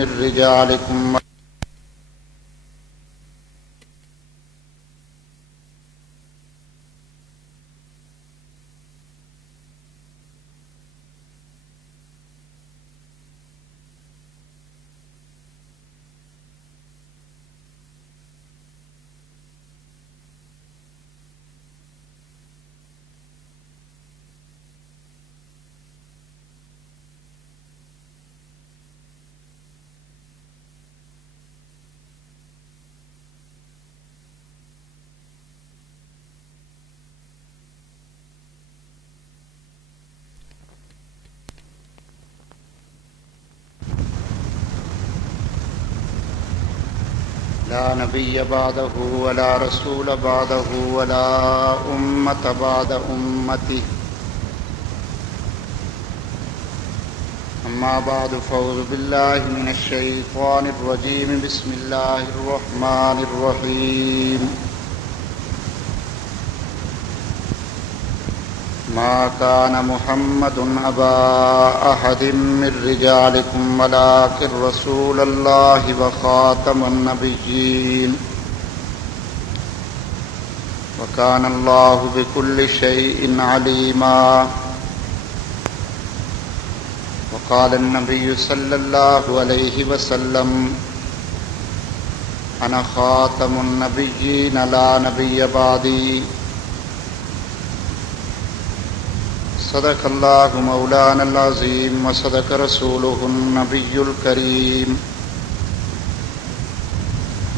من رجالكم لا نبي بعده ولا رسول بعده ولا أمة بعد أمته. أما بعد فأعوذ بالله من الشيطان الرجيم. بسم الله الرحمن الرحيم. ما كان محمد أبا أحد من رجالكم ولكن رسول الله وخاتم النبيين وكان الله بكل شيء عليما. وقال النبي صلى الله عليه وسلم أنا خاتم النبيين لا نبي بعدي. صدق الله مولانا العظيم وصدق رسوله النبي الكريم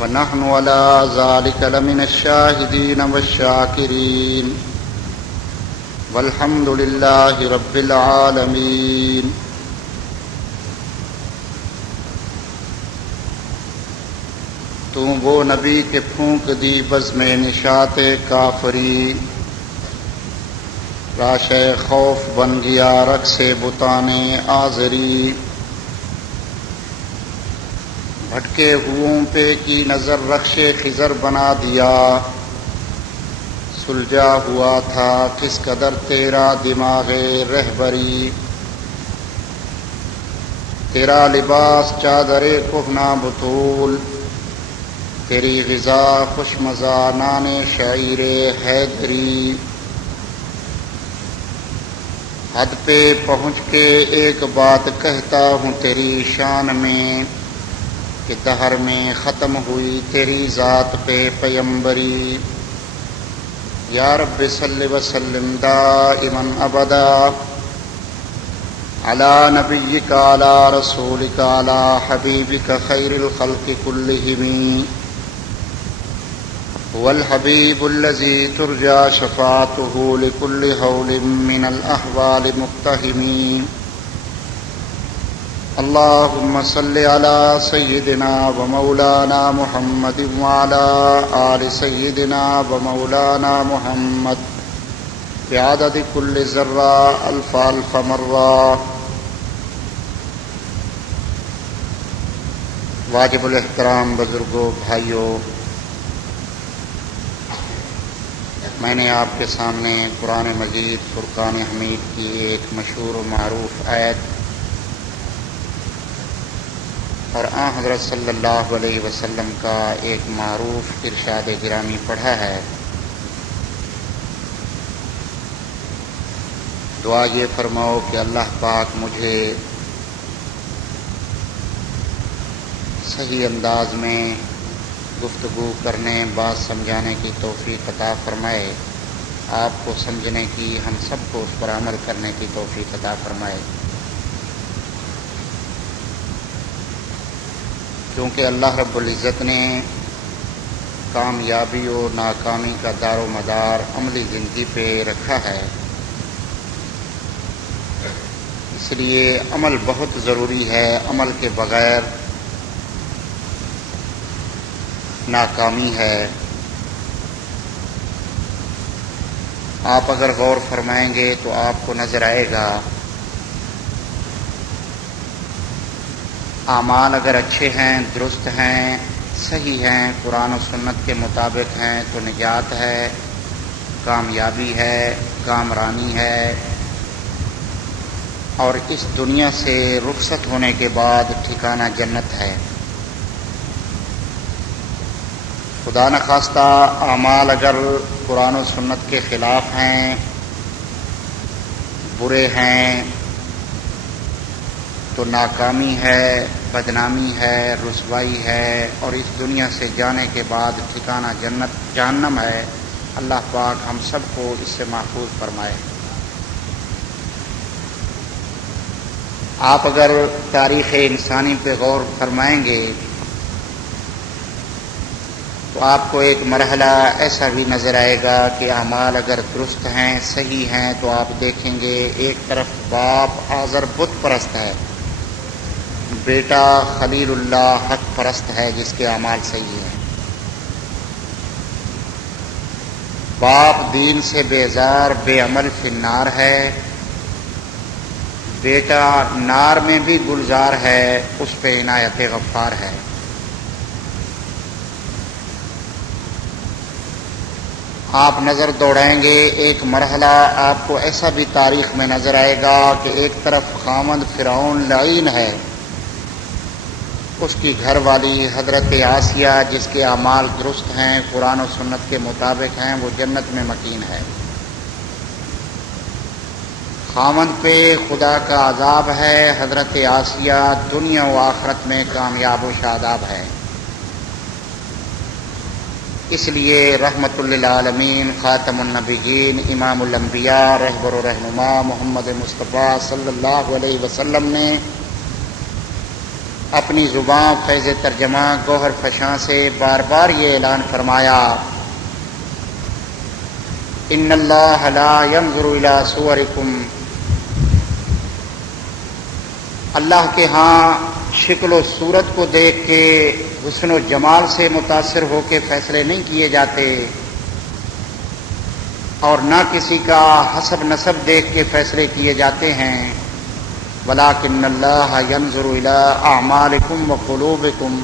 ونحن على ذلك لمن الشاهدين والشاكرين والحمد لله رب العالمين. تو وہ نبی کے پھونک دی بزم نشاط کافری، راشے خوف بن گیا رقص بتانے آزری. بھٹکے ہوں پہ کی نظر رخش خضر بنا دیا، سلجھا ہوا تھا کس قدر تیرا دماغ رہبری. تیرا لباس چادر کہنا بطول، تیری غذا خوش مزہ نان شعیر حیدری. حد پہ پہنچ کے ایک بات کہتا ہوں تیری شان میں کہ دہر میں ختم ہوئی تیری ذات پہ پیمبری. یا رب صلی وسلم دائما ابدا علی نبیک علی رسولک علی حبیبک خیر الخلق کلہم. هو الحبيب الذي ترجى شفاعته لكل هول من الأحوال مقتحم. اللهم صل على سيدنا ومولانا محمد وعلى آل سيدنا ومولانا محمد بعدد كل ذرة ألف ألف مرة. واجب الاحترام بزرگوں بھائیوں، میں نے آپ کے سامنے قرآن مجید فرقان حمید کی ایک مشہور و معروف آیت اور آن حضرت صلی اللہ علیہ وسلم کا ایک معروف ارشاد گرامی پڑھا ہے. دعا یہ فرماؤ کہ اللہ پاک مجھے صحیح انداز میں گفتگو کرنے، بات سمجھانے کی توفیق عطا فرمائے. آپ کو سمجھنے کی، ہم سب کو اس پر عمل کرنے کی توفیق عطا فرمائے. کیونکہ اللہ رب العزت نے کامیابی و ناکامی کا دار و مدار عملی زندگی پہ رکھا ہے، اس لیے عمل بہت ضروری ہے. عمل کے بغیر ناکامی ہے. آپ اگر غور فرمائیں گے تو آپ کو نظر آئے گا اعمال اگر اچھے ہیں، درست ہیں، صحیح ہیں، قرآن و سنت کے مطابق ہیں تو نجات ہے، کامیابی ہے، کامرانی ہے. اور اس دنیا سے رخصت ہونے کے بعد ٹھکانہ جنت ہے۔ خدا نخواستہ اعمال اگر قرآن و سنت کے خلاف ہیں، برے ہیں، تو ناکامی ہے، بدنامی ہے، رسوائی ہے، اور اس دنیا سے جانے کے بعد ٹھکانہ جنت جہنم ہے۔ اللہ پاک ہم سب کو اس سے محفوظ فرمائے۔ آپ اگر تاریخ انسانی پہ غور فرمائیں گے تو آپ کو ایک مرحلہ ایسا بھی نظر آئے گا کہ اعمال اگر درست ہیں، صحیح ہیں، تو آپ دیکھیں گے ایک طرف باپ آزر بت پرست ہے، بیٹا خلیل اللہ حق پرست ہے جس کے اعمال صحیح ہیں۔ باپ دین سے بیزار بے عمل فی النار ہے، بیٹا نار میں بھی گلزار ہے، اس پہ عنایت غفار ہے۔ آپ نظر دوڑائیں گے ایک مرحلہ آپ کو ایسا بھی تاریخ میں نظر آئے گا کہ ایک طرف خامند فرعون لعین ہے، اس کی گھر والی حضرت آسیہ جس کے اعمال درست ہیں، قرآن و سنت کے مطابق ہیں، وہ جنت میں مکین ہے۔ خامند پہ خدا کا عذاب ہے، حضرت آسیہ دنیا و آخرت میں کامیاب و شاداب ہے۔ اس لیے رحمت للعالمین خاتم النبیین امام الانبیاء رہبر و رہنما محمد مصطفیٰ صلی اللہ علیہ وسلم نے اپنی زبان فیض ترجمہ گوہر فشاں سے بار بار یہ اعلان فرمایا، ان اللہ لا ينظر الى صورکم، اللہ کے ہاں شکل و صورت کو دیکھ کے حسن و جمال سے متاثر ہو کے فیصلے نہیں کیے جاتے، اور نہ کسی کا حسب نسب دیکھ کے فیصلے کیے جاتے ہیں، ولیکن اللہ ینظر الی اعمالکم وقلوبکم،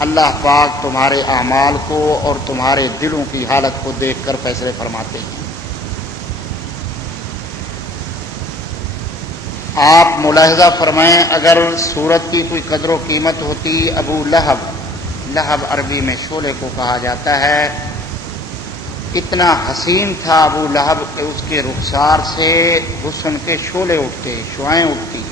اللہ پاک تمہارے اعمال کو اور تمہارے دلوں کی حالت کو دیکھ کر فیصلے فرماتے ہیں۔ آپ ملاحظہ فرمائیں، اگر صورت کی کوئی قدر و قیمت ہوتی، ابو لہب، لہب عربی میں شعلے کو کہا جاتا ہے، اتنا حسین تھا ابو لہب کہ اس کے رخسار سے حسن کے شعلے اٹھتے، شعائیں اٹھتی،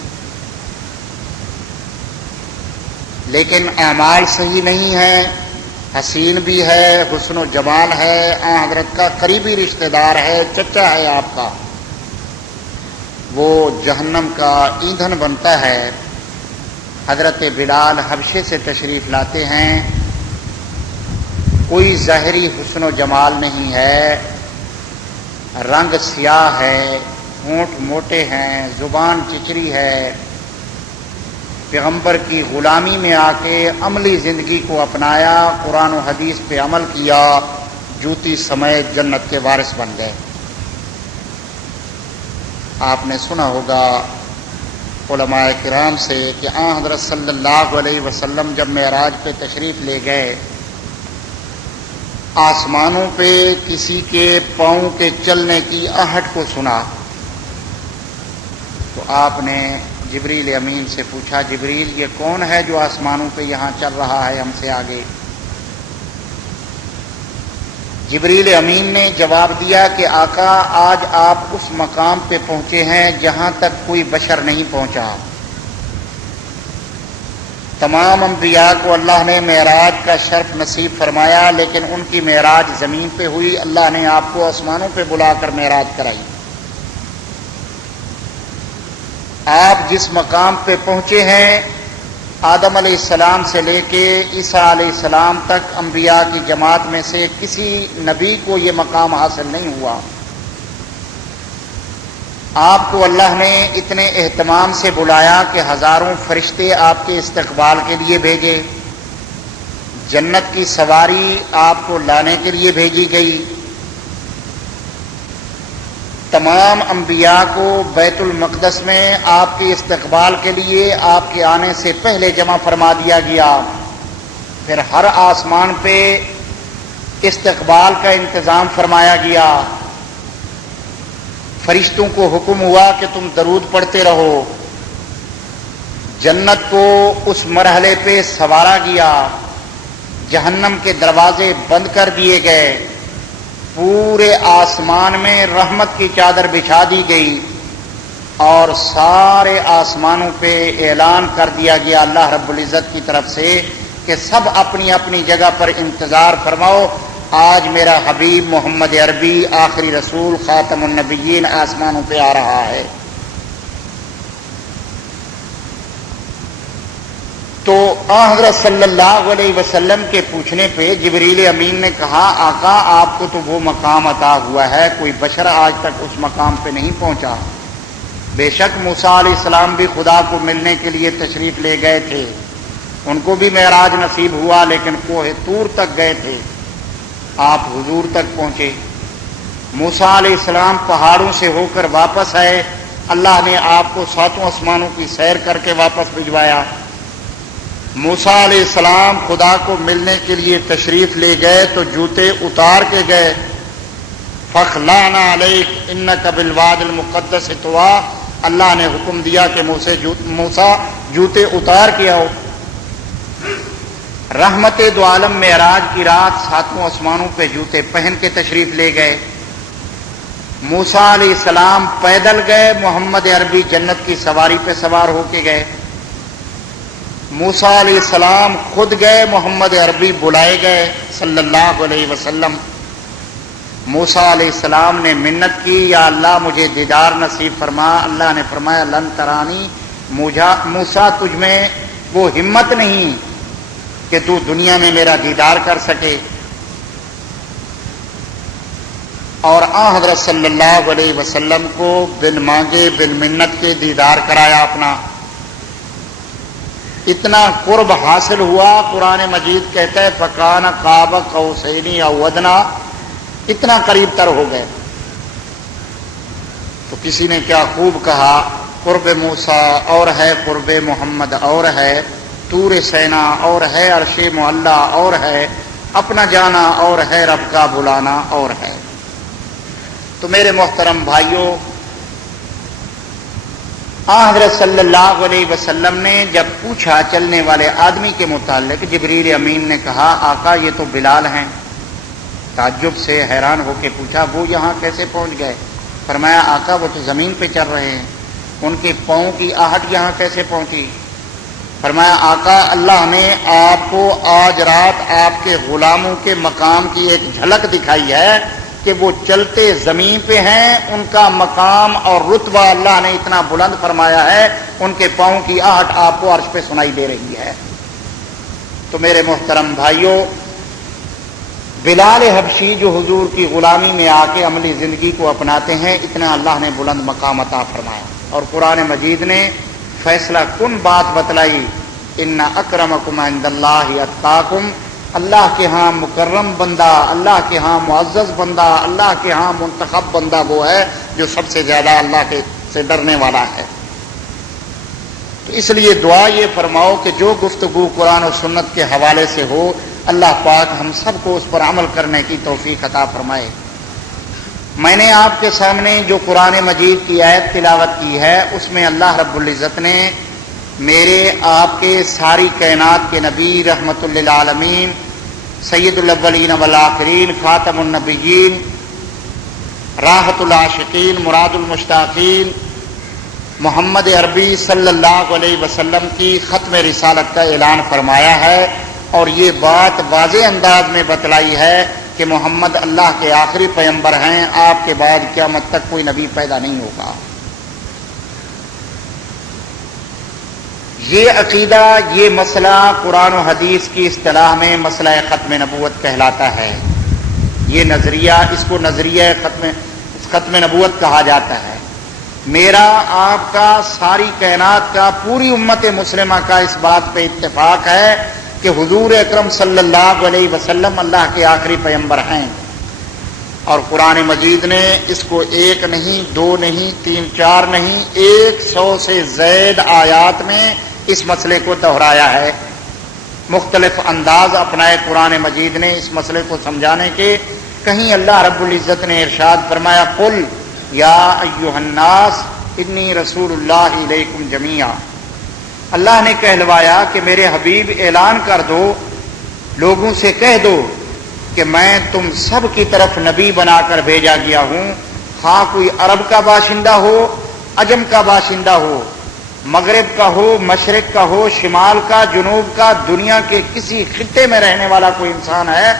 لیکن اعمال صحیح نہیں ہے، حسین بھی ہے، حسن و جمال ہے، آن حضرت کا قریبی رشتہ دار ہے، چچا ہے آپ کا، وہ جہنم کا ایندھن بنتا ہے۔ حضرت بلال حبشے سے تشریف لاتے ہیں، کوئی ظاہری حسن و جمال نہیں ہے، رنگ سیاہ ہے، ہونٹ موٹے ہیں، زبان چچری ہے، پیغمبر کی غلامی میں آ کے عملی زندگی کو اپنایا، قرآن و حدیث پہ عمل کیا، جوتی سمیت جنت کے وارث بن گئے۔ آپ نے سنا ہوگا علماء کرام سے کہ آن حضرت صلی اللہ علیہ وسلم جب معراج پہ تشریف لے گئے، آسمانوں پہ کسی کے پاؤں کے چلنے کی آہٹ کو سنا، تو آپ نے جبریل امین سے پوچھا، جبریل یہ کون ہے جو آسمانوں پہ یہاں چل رہا ہے ہم سے آگے؟ جبریل امین نے جواب دیا کہ آقا آج آپ اس مقام پہ پہنچے ہیں جہاں تک کوئی بشر نہیں پہنچا۔ تمام انبیاء کو اللہ نے معراج کا شرف نصیب فرمایا، لیکن ان کی معراج زمین پہ ہوئی، اللہ نے آپ کو آسمانوں پہ بلا کر معراج کرائی۔ آپ جس مقام پہ پہنچے ہیں، آدم علیہ السلام سے لے کے عیسیٰ علیہ السلام تک انبیاء کی جماعت میں سے کسی نبی کو یہ مقام حاصل نہیں ہوا۔ آپ کو اللہ نے اتنے اہتمام سے بلایا کہ ہزاروں فرشتے آپ کے استقبال کے لیے بھیجے، جنت کی سواری آپ کو لانے کے لیے بھیجی گئی، تمام انبیاء کو بیت المقدس میں آپ کے استقبال کے لیے آپ کے آنے سے پہلے جمع فرما دیا گیا، پھر ہر آسمان پہ استقبال کا انتظام فرمایا گیا، فرشتوں کو حکم ہوا کہ تم درود پڑھتے رہو، جنت کو اس مرحلے پہ سنوارا گیا، جہنم کے دروازے بند کر دیے گئے، پورے آسمان میں رحمت کی چادر بچھا دی گئی، اور سارے آسمانوں پہ اعلان کر دیا گیا اللہ رب العزت کی طرف سے کہ سب اپنی اپنی جگہ پر انتظار فرماؤ، آج میرا حبیب محمد عربی آخری رسول خاتم النبیین آسمانوں پہ آ رہا ہے۔ تو حضرت صلی اللہ علیہ وسلم کے پوچھنے پہ جبریل امین نے کہا آقا آپ کو تو وہ مقام عطا ہوا ہے، کوئی بشر آج تک اس مقام پہ نہیں پہنچا۔ بے شک موسیٰ علیہ السلام بھی خدا کو ملنے کے لیے تشریف لے گئے تھے، ان کو بھی معراج نصیب ہوا، لیکن کوہ طور تک گئے تھے، آپ حضور تک پہنچے۔ موسیٰ علیہ السلام پہاڑوں سے ہو کر واپس آئے، اللہ نے آپ کو ساتوں آسمانوں کی سیر کر کے واپس بھجوایا۔ موسیٰ علیہ السلام خدا کو ملنے کے لیے تشریف لے گئے تو جوتے اتار کے گئے، فَخْلَعْنَا عَلَيْكَ إِنَّكَ بِالْوَادِ الْمُقَدَّسِ طُوًى، اللہ نے حکم دیا کہ موسیٰ جوتے اتار کے آؤ۔ رحمت دو عالم معراج کی رات ساتوں آسمانوں پہ جوتے پہن کے تشریف لے گئے۔ موسیٰ علیہ السلام پیدل گئے، محمد عربی جنت کی سواری پہ سوار ہو کے گئے۔ موسیٰ علیہ السلام خود گئے، محمد عربی بلائے گئے صلی اللہ علیہ وسلم۔ موسیٰ علیہ السلام نے منت کی یا اللہ مجھے دیدار نصیب فرما، اللہ نے فرمایا لن ترانی، موسیٰ تجھ میں وہ ہمت نہیں کہ تو دنیا میں میرا دیدار کر سکے۔ اور حضرت صلی اللہ علیہ وسلم کو بن مانگے بن منت کے دیدار کرایا اپنا۔ اتنا قرب حاصل ہوا، قرآن مجید کہتا ہے فَكَانَ قَابَ قَوْسَيْنِ أَوْ أَدْنَىٰ، اتنا قریب تر ہو گئے۔ تو کسی نے کیا خوب کہا، قرب موسیٰ اور ہے، قرب محمد اور ہے، طور سینا اور ہے، عرش معلیٰ اور ہے، اپنا جانا اور ہے، رب کا بلانا اور ہے۔ تو میرے محترم بھائیوں، حضرت صلی اللہ علیہ وسلم نے جب پوچھا چلنے والے آدمی کے متعلق، جبریل امین نے کہا آقا یہ تو بلال ہیں۔ تعجب سے حیران ہو کے پوچھا وہ یہاں کیسے پہنچ گئے؟ فرمایا آقا وہ تو زمین پہ چل رہے ہیں، ان کے پاؤں کی آہٹ یہاں کیسے پہنچی؟ فرمایا آقا اللہ نے آپ کو آج رات آپ کے غلاموں کے مقام کی ایک جھلک دکھائی ہے کہ وہ چلتے زمین پہ ہیں، ان کا مقام اور رتبہ اللہ نے اتنا بلند فرمایا ہے، ان کے پاؤں کی آہٹ آپ کو عرش پہ سنائی دے رہی ہے۔ تو میرے محترم بھائیوں، بلال حبشی جو حضور کی غلامی میں آ کے عملی زندگی کو اپناتے ہیں، اتنا اللہ نے بلند مقام عطا فرمایا۔ اور قرآن مجید نے فیصلہ کن بات بتلائی، ان اکرمکم عند اللہ اتقاکم، اللہ کے ہاں مکرم بندہ، اللہ کے ہاں معزز بندہ، اللہ کے ہاں منتخب بندہ وہ ہے جو سب سے زیادہ اللہ کے سے ڈرنے والا ہے۔ تو اس لیے دعا یہ فرماؤ کہ جو گفتگو قرآن و سنت کے حوالے سے ہو، اللہ پاک ہم سب کو اس پر عمل کرنے کی توفیق عطا فرمائے۔ میں نے آپ کے سامنے جو قرآن مجید کی آیت تلاوت کی ہے، اس میں اللہ رب العزت نے میرے آپ کے ساری کائنات کے نبی رحمت للعالمین سید الاولین والآخرین خاتم النبیین راحت العاشقین مراد المشتاقین محمد عربی صلی اللہ علیہ وسلم کی ختم رسالت کا اعلان فرمایا ہے، اور یہ بات واضح انداز میں بتلائی ہے کہ محمد اللہ کے آخری پیغمبر ہیں، آپ کے بعد قیامت تک کوئی نبی پیدا نہیں ہوگا۔ یہ عقیدہ، یہ مسئلہ قرآن و حدیث کی اصطلاح میں مسئلہ ختم نبوت کہلاتا ہے۔ یہ نظریہ، اس کو نظریہ ختم نبوت کہا جاتا ہے۔ میرا، آپ کا، ساری کائنات کا، پوری امت مسلمہ کا اس بات پہ اتفاق ہے کہ حضور اکرم صلی اللہ علیہ وسلم اللہ کے آخری پیغمبر ہیں، اور قرآن مجید نے اس کو ایک نہیں، دو نہیں، تین چار نہیں، 100 سے زائد آیات میں اس مسئلے کو دہرایا ہے۔ مختلف انداز اپنائے قرآن مجید نے اس مسئلے کو سمجھانے کے۔ کہیں اللہ رب العزت نے ارشاد فرمایا قل یا ایھا الناس انی رسول اللہ الیکم جمیعا۔ اللہ نے کہلوایا کہ میرے حبیب اعلان کر دو، لوگوں سے کہہ دو کہ میں تم سب کی طرف نبی بنا کر بھیجا گیا ہوں، خواہ کوئی عرب کا باشندہ ہو، عجم کا باشندہ ہو، مغرب کا ہو، مشرق کا ہو، شمال کا، جنوب کا، دنیا کے کسی خطے میں رہنے والا کوئی انسان ہے،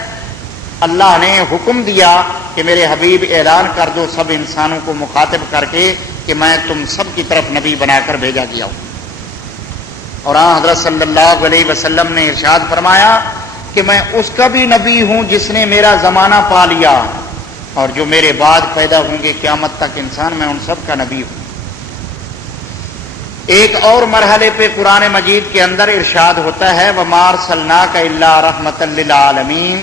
اللہ نے حکم دیا کہ میرے حبیب اعلان کر دو سب انسانوں کو مخاطب کر کے کہ میں تم سب کی طرف نبی بنا کر بھیجا گیا ہوں۔ اور حضرت صلی اللہ علیہ وسلم نے ارشاد فرمایا کہ میں اس کا بھی نبی ہوں جس نے میرا زمانہ پا لیا، اور جو میرے بعد پیدا ہوں گے قیامت تک انسان، میں ان سب کا نبی ہوں۔ ایک اور مرحلے پہ قرآن مجید کے اندر ارشاد ہوتا ہے وَمَا أَرْسَلْنَاكَ إِلَّا رَحْمَةً لِّلْعَالَمِينَ۔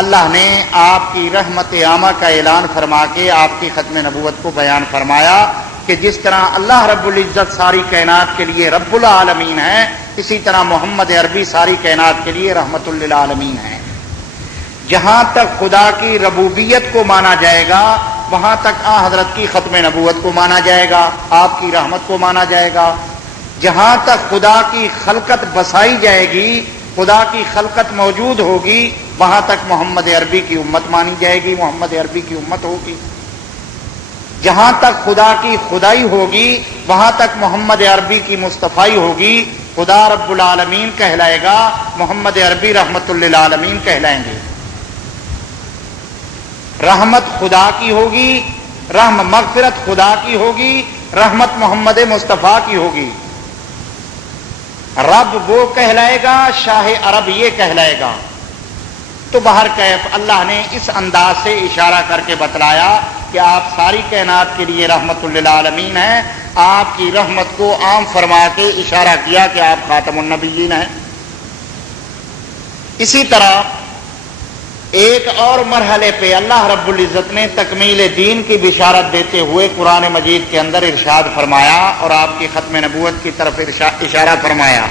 اللہ نے آپ کی رحمت عامہ کا اعلان فرما کے آپ کی ختم نبوت کو بیان فرمایا کہ جس طرح اللہ رب العزت ساری کائنات کے لیے رب العالمین ہے، اسی طرح محمد عربی ساری کائنات کے لیے رحمت للعالمین ہے۔ جہاں تک خدا کی ربوبیت کو مانا جائے گا وہاں تک حضرت کی ختم نبوت کو مانا جائے گا، آپ کی رحمت کو مانا جائے گا۔ جہاں تک خدا کی خلقت بسائی جائے گی، خدا کی خلقت موجود ہوگی، وہاں تک محمد عربی کی امت مانی جائے گی، محمد عربی کی امت ہوگی۔ جہاں تک خدا کی خدائی ہوگی وہاں تک محمد عربی کی مصطفائی ہوگی، خدا رب العالمین کہلائے گا، محمد عربی رحمت للعالمین کہلائیں گے۔ رحمت خدا کی ہوگی، مغفرت خدا کی ہوگی، رحمت محمد مصطفیٰ کی ہوگی۔ رب وہ کہلائے گا، شاہ عرب یہ کہلائے گا۔ تو بہر کیف اللہ نے اس انداز سے اشارہ کر کے بتلایا کہ آپ ساری کائنات کے لیے رحمت للعالمین ہیں، آپ کی رحمت کو عام فرما کے اشارہ کیا کہ آپ خاتم النبیین ہیں۔ اسی طرح ایک اور مرحلے پہ اللہ رب العزت نے تکمیل دین کی بشارت دیتے ہوئے قرآن مجید کے اندر ارشاد فرمایا اور آپ کی ختم نبوت کی طرف اشارہ فرمایا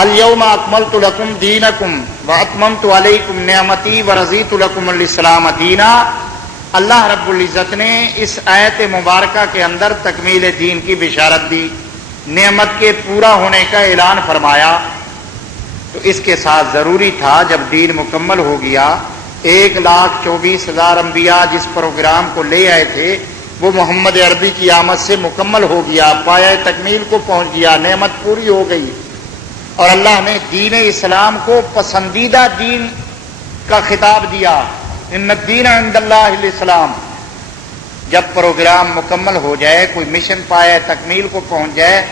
الیوم اکملت لکم دینکم واتممت علیکم نعمتی ورضیت لکم الاسلام دینا۔ اللہ رب العزت نے اس آیت مبارکہ کے اندر تکمیل دین کی بشارت دی، نعمت کے پورا ہونے کا اعلان فرمایا۔ تو اس کے ساتھ ضروری تھا جب دین مکمل ہو گیا، 1,24,000 انبیاء جس پروگرام کو لے آئے تھے وہ محمد عربی کی آمد سے مکمل ہو گیا، پایہ تکمیل کو پہنچ گیا، نعمت پوری ہو گئی، اور اللہ نے دین اسلام کو پسندیدہ دین کا خطاب دیا، ان الدین عند اللہ الاسلام۔ جب پروگرام مکمل ہو جائے، کوئی مشن پایہ تکمیل کو پہنچ جائے،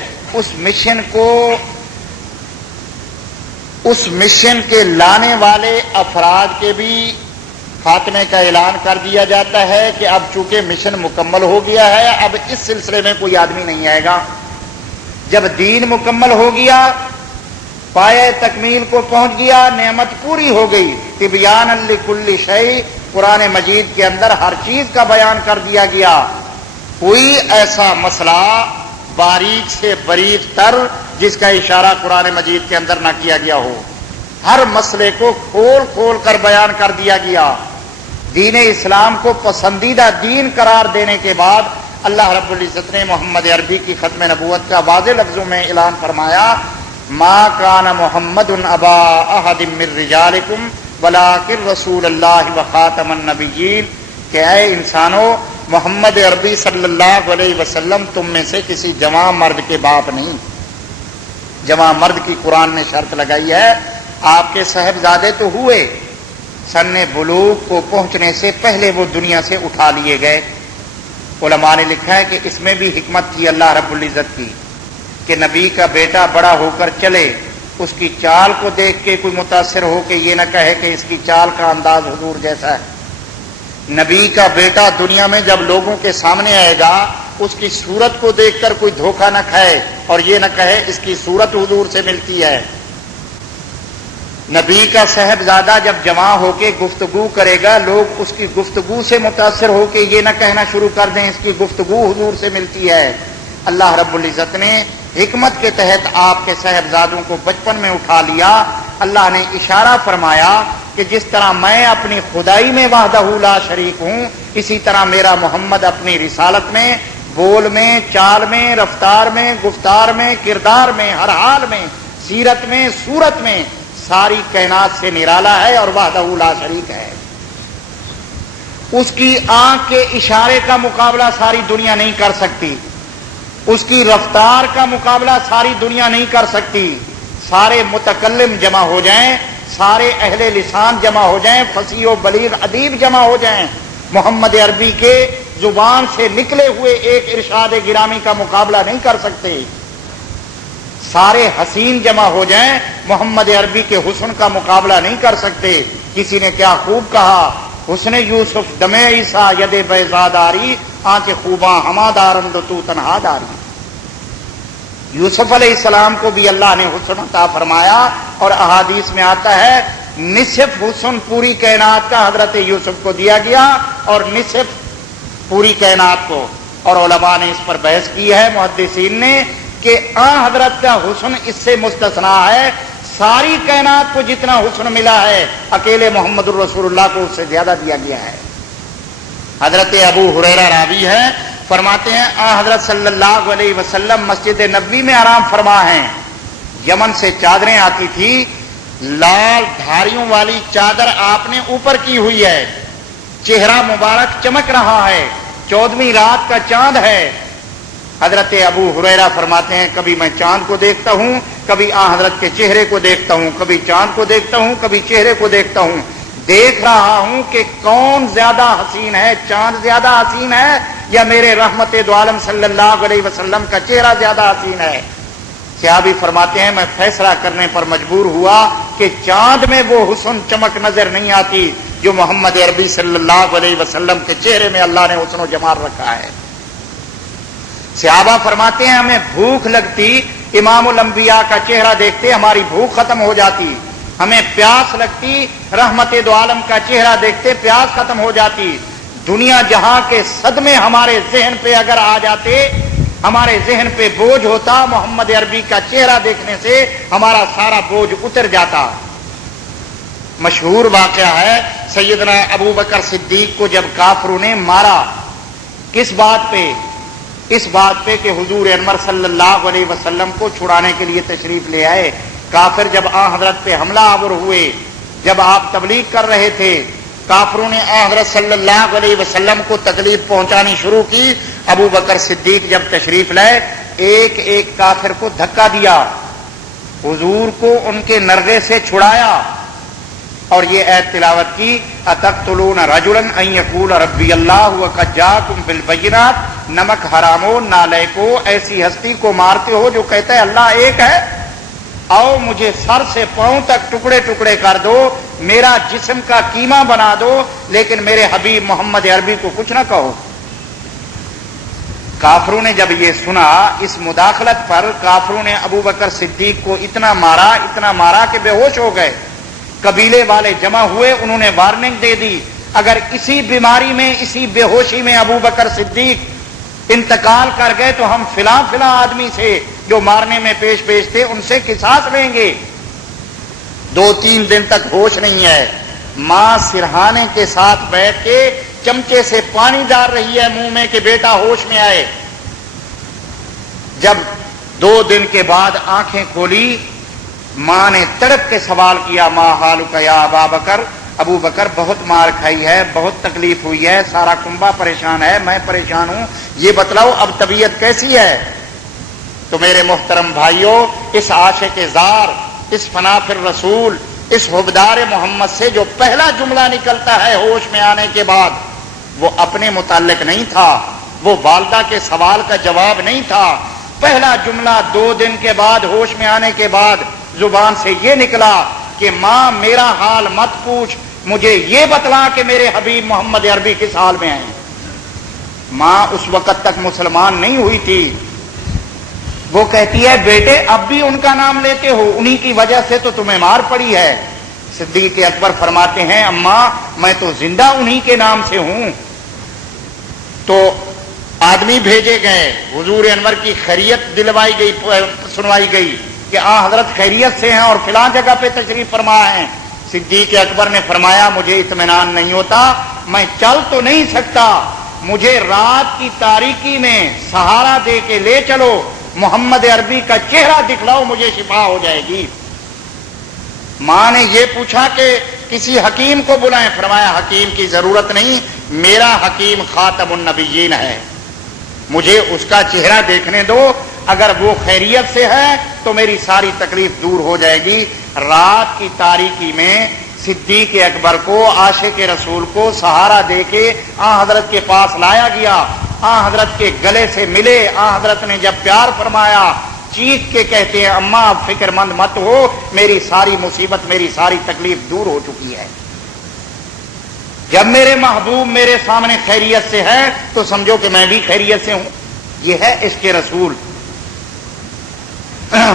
اس مشن کے لانے والے افراد کے بھی خاتمے کا اعلان کر دیا جاتا ہے کہ اب چونکہ مشن مکمل ہو گیا ہے، اب اس سلسلے میں کوئی آدمی نہیں آئے گا۔ جب دین مکمل ہو گیا، پایہ تکمیل کو پہنچ گیا، نعمت پوری ہو گئی، تبیانا لکل شیء، قرآن مجید کے اندر ہر چیز کا بیان کر دیا گیا۔ کوئی ایسا مسئلہ باریک سے باریک تر جس کا اشارہ قرآن مجید کے اندر نہ کیا گیا ہو، ہر مسئلے کو کھول کھول کر بیان کر دیا گیا۔ دین اسلام کو پسندیدہ دین قرار دینے کے بعد اللہ رب العزت نے محمد عربی کی ختم نبوت کا واضح لفظوں میں اعلان فرمایا ما کان محمد ابا احد من رجالکم ولکن رسول اللہ وخاتم النبیین، کہ اے انسانوں، محمد عربی صلی اللہ علیہ وسلم تم میں سے کسی جوان مرد کے باپ نہیں۔ جوان مرد کی قرآن نے شرط لگائی ہے، آپ کے صاحبزادے تو ہوئے، سن بلوغ کو پہنچنے سے پہلے وہ دنیا سے اٹھا لیے گئے۔ علماء نے لکھا ہے کہ اس میں بھی حکمت تھی اللہ رب العزت کی کہ نبی کا بیٹا بڑا ہو کر چلے، اس کی چال کو دیکھ کے کوئی متاثر ہو کہ یہ نہ کہے کہ اس کی چال کا انداز حضور جیسا ہے۔ نبی کا بیٹا دنیا میں جب لوگوں کے سامنے آئے گا، اس کی صورت کو دیکھ کر کوئی دھوکہ نہ کھائے اور یہ نہ کہے اس کی صورت حضور سے ملتی ہے۔ نبی کا صاحبزادہ جب جوان ہو کے گفتگو کرے گا، لوگ اس کی گفتگو سے متاثر ہو کے یہ نہ کہنا شروع کر دیں اس کی گفتگو حضور سے ملتی ہے۔ اللہ رب العزت نے حکمت کے تحت آپ کے صاحبزادوں کو بچپن میں اٹھا لیا۔ اللہ نے اشارہ فرمایا کہ جس طرح میں اپنی خدائی میں وحدہ لا شریک ہوں، اسی طرح میرا محمد اپنی رسالت میں، بول میں، چال میں، رفتار میں، گفتار میں، کردار میں، ہر حال میں، سیرت میں، صورت میں ساری کائنات سے نرالا ہے اور وحدہ لا شریک ہے۔ اس کی آنکھ کے اشارے کا مقابلہ ساری دنیا نہیں کر سکتی، اس کی رفتار کا مقابلہ ساری دنیا نہیں کر سکتی۔ سارے متکلم جمع ہو جائیں، سارے اہل لسان جمع ہو جائیں، فصیح و بلیغ ادیب جمع ہو جائیں، محمد عربی کے زبان سے نکلے ہوئے ایک ارشاد گرامی کا مقابلہ نہیں کر سکتے۔ سارے حسین جمع ہو جائیں، محمد عربی کے حسن کا مقابلہ نہیں کر سکتے۔ کسی نے کیا خوب کہا، حسن یوسف دم عیسیٰ ید بیضاداری، آنچ خوباں ہما دارند تو تنہا داری۔ یوسف علیہ السلام کو بھی اللہ نے حسن عطا فرمایا، اور احادیث میں آتا ہے نصف حسن پوری کائنات کا حضرت یوسف کو دیا گیا اور نصف پوری کائنات کو۔ اور علماء نے اس پر بحث کی ہے، محدثین نے، کہ حضرت کا حسن اس سے مستثنا ہے، ساری کائنات کو جتنا حسن ملا ہے اکیلے محمد الرسول اللہ کو اس سے زیادہ دیا گیا ہے۔ حضرت ابو ہریرہ راوی ہے، فرماتے ہیں حضرت صلی اللہ علیہ وسلم مسجد نبوی میں آرام فرما ہیں، یمن سے چادریں آتی تھی، لال دھاریوں والی چادر آپ نے اوپر کی ہوئی ہے، چہرہ مبارک چمک رہا ہے، 14ویں رات کا چاند ہے۔ حضرت ابو ہریرہ فرماتے ہیں کبھی میں چاند کو دیکھتا ہوں، کبھی حضرت کے چہرے کو دیکھتا ہوں، کبھی چاند کو دیکھتا ہوں، کبھی چہرے کو دیکھتا ہوں، دیکھ رہا ہوں کہ کون زیادہ حسین ہے، چاند زیادہ حسین ہے یا میرے رحمت دو عالم صلی اللہ علیہ وسلم کا چہرہ زیادہ حسین ہے۔ صحابی فرماتے ہیں میں فیصلہ کرنے پر مجبور ہوا کہ چاند میں وہ حسن چمک نظر نہیں آتی جو محمد عربی صلی اللہ علیہ وسلم کے چہرے میں اللہ نے حسن و جمال رکھا ہے۔ صحابہ فرماتے ہیں ہمیں بھوک لگتی، امام الانبیاء کا چہرہ دیکھتے ہماری بھوک ختم ہو جاتی، ہمیں پیاس لگتی، رحمت دو عالم کا چہرہ دیکھتے پیاس ختم ہو جاتی۔ دنیا جہاں کے صدمے ہمارے ذہن پہ اگر آ جاتے، ہمارے ذہن پہ بوجھ ہوتا، محمد عربی کا چہرہ دیکھنے سے ہمارا سارا بوجھ اتر جاتا۔ مشہور واقعہ ہے، سیدنا ابو بکر صدیق کو جب کافروں نے مارا، کس بات پہ؟ اس بات پہ کہ حضور انور صلی اللہ علیہ وسلم کو چھڑانے کے لیے تشریف لے آئے۔ کافر جب حضرت پہ حملہ آور ہوئے، جب آپ تبلیغ کر رہے تھے، کافروں نے حضرت صلی اللہ علیہ وسلم کو تکلیف پہنچانی شروع کی۔ ابو بکر صدیق جب تشریف لائے، ایک ایک کافر کو دھکا دیا، حضور کو ان کے نرغے سے چھڑایا اور یہ آیت تلاوت کی، اتقتلون رجلا ان یقول ربی اللہ وقد جاءکم بالبینات، نمک حرامو نالائکو، ایسی ہستی کو مارتے ہو جو کہتا ہے اللہ ایک ہے، آؤ مجھے سر سے پاؤں تک ٹکڑے ٹکڑے کر دو، میرا جسم کا قیمہ بنا دو، لیکن میرے حبیب محمد عربی کو کچھ نہ کہو۔ کافروں نے جب یہ سنا، اس مداخلت پر کافروں نے ابو بکر صدیق کو اتنا مارا کہ بے ہوش ہو گئے۔ قبیلے والے جمع ہوئے، انہوں نے وارننگ دے دی، اگر اسی بیماری میں، اسی بے ہوشی میں ابو بکر صدیق انتقال کر گئے تو ہم فلاں آدمی سے جو مارنے میں پیش تھے ان سے قصاص لیں گے۔ 2-3 دن تک ہوش نہیں ہے، ماں سرہانے کے ساتھ بیٹھ کے چمچے سے پانی ڈال رہی ہے منہ میں کہ بیٹا ہوش میں آئے۔ جب 2 دن کے بعد آنکھیں کھولی، ماں نے تڑپ کے سوال کیا، ماں حالک یا ابا بکر، ابو بکر بہت مار کھائی ہے، بہت تکلیف ہوئی ہے، سارا کنبہ پریشان ہے، میں پریشان ہوں، یہ بتلاؤ اب طبیعت کیسی ہے؟ تو میرے محترم بھائیوں، اس عاشق زار، اس فنا فی الرسول، اس حبدار محمد سے جو پہلا جملہ نکلتا ہے ہوش میں آنے کے بعد، وہ اپنے متعلق نہیں تھا، وہ والدہ کے سوال کا جواب نہیں تھا۔ پہلا جملہ 2 دن کے بعد ہوش میں آنے کے بعد زبان سے یہ نکلا کہ ماں میرا حال مت پوچھ، مجھے یہ بتلا کہ میرے حبیب محمد عربی کس حال میں ہیں۔ ماں اس وقت تک مسلمان نہیں ہوئی تھی، وہ کہتی ہے بیٹے اب بھی ان کا نام لیتے ہو، انہی کی وجہ سے تو تمہیں مار پڑی ہے۔ صدیق اکبر فرماتے ہیں اماں میں تو زندہ انہی کے نام سے ہوں۔ تو آدمی بھیجے گئے، حضور انور کی خیریت دلوائی گئی، سنوائی گئی کہ حضرت خیریت سے ہیں اور فلاں جگہ پہ تشریف فرما ہیں۔ صدیق اکبر نے فرمایا مجھے اطمینان نہیں ہوتا، میں چل تو نہیں سکتا، مجھے رات کی تاریکی میں سہارا دے کے لے چلو، محمد عربی کا چہرہ دکھلاؤ، مجھے شفا ہو جائے گی۔ ماں نے یہ پوچھا کہ کسی حکیم کو بلائیں، فرمایا حکیم کی ضرورت نہیں، میرا حکیم خاتم النبیین ہے، مجھے اس کا چہرہ دیکھنے دو، اگر وہ خیریت سے ہے تو میری ساری تکلیف دور ہو جائے گی۔ رات کی تاریکی میں صدیق اکبر کو، عاشق رسول کو سہارا دے کے حضرت کے پاس لایا گیا، حضرت کے گلے سے ملے، حضرت نے جب پیار فرمایا، چیخ کے کہتے ہیں اماں آپ فکر مند مت ہو، میری ساری مصیبت، میری ساری تکلیف دور ہو چکی ہے۔ جب میرے محبوب میرے سامنے خیریت سے ہے تو سمجھو کہ میں بھی خیریت سے ہوں۔ یہ ہے عشق رسول۔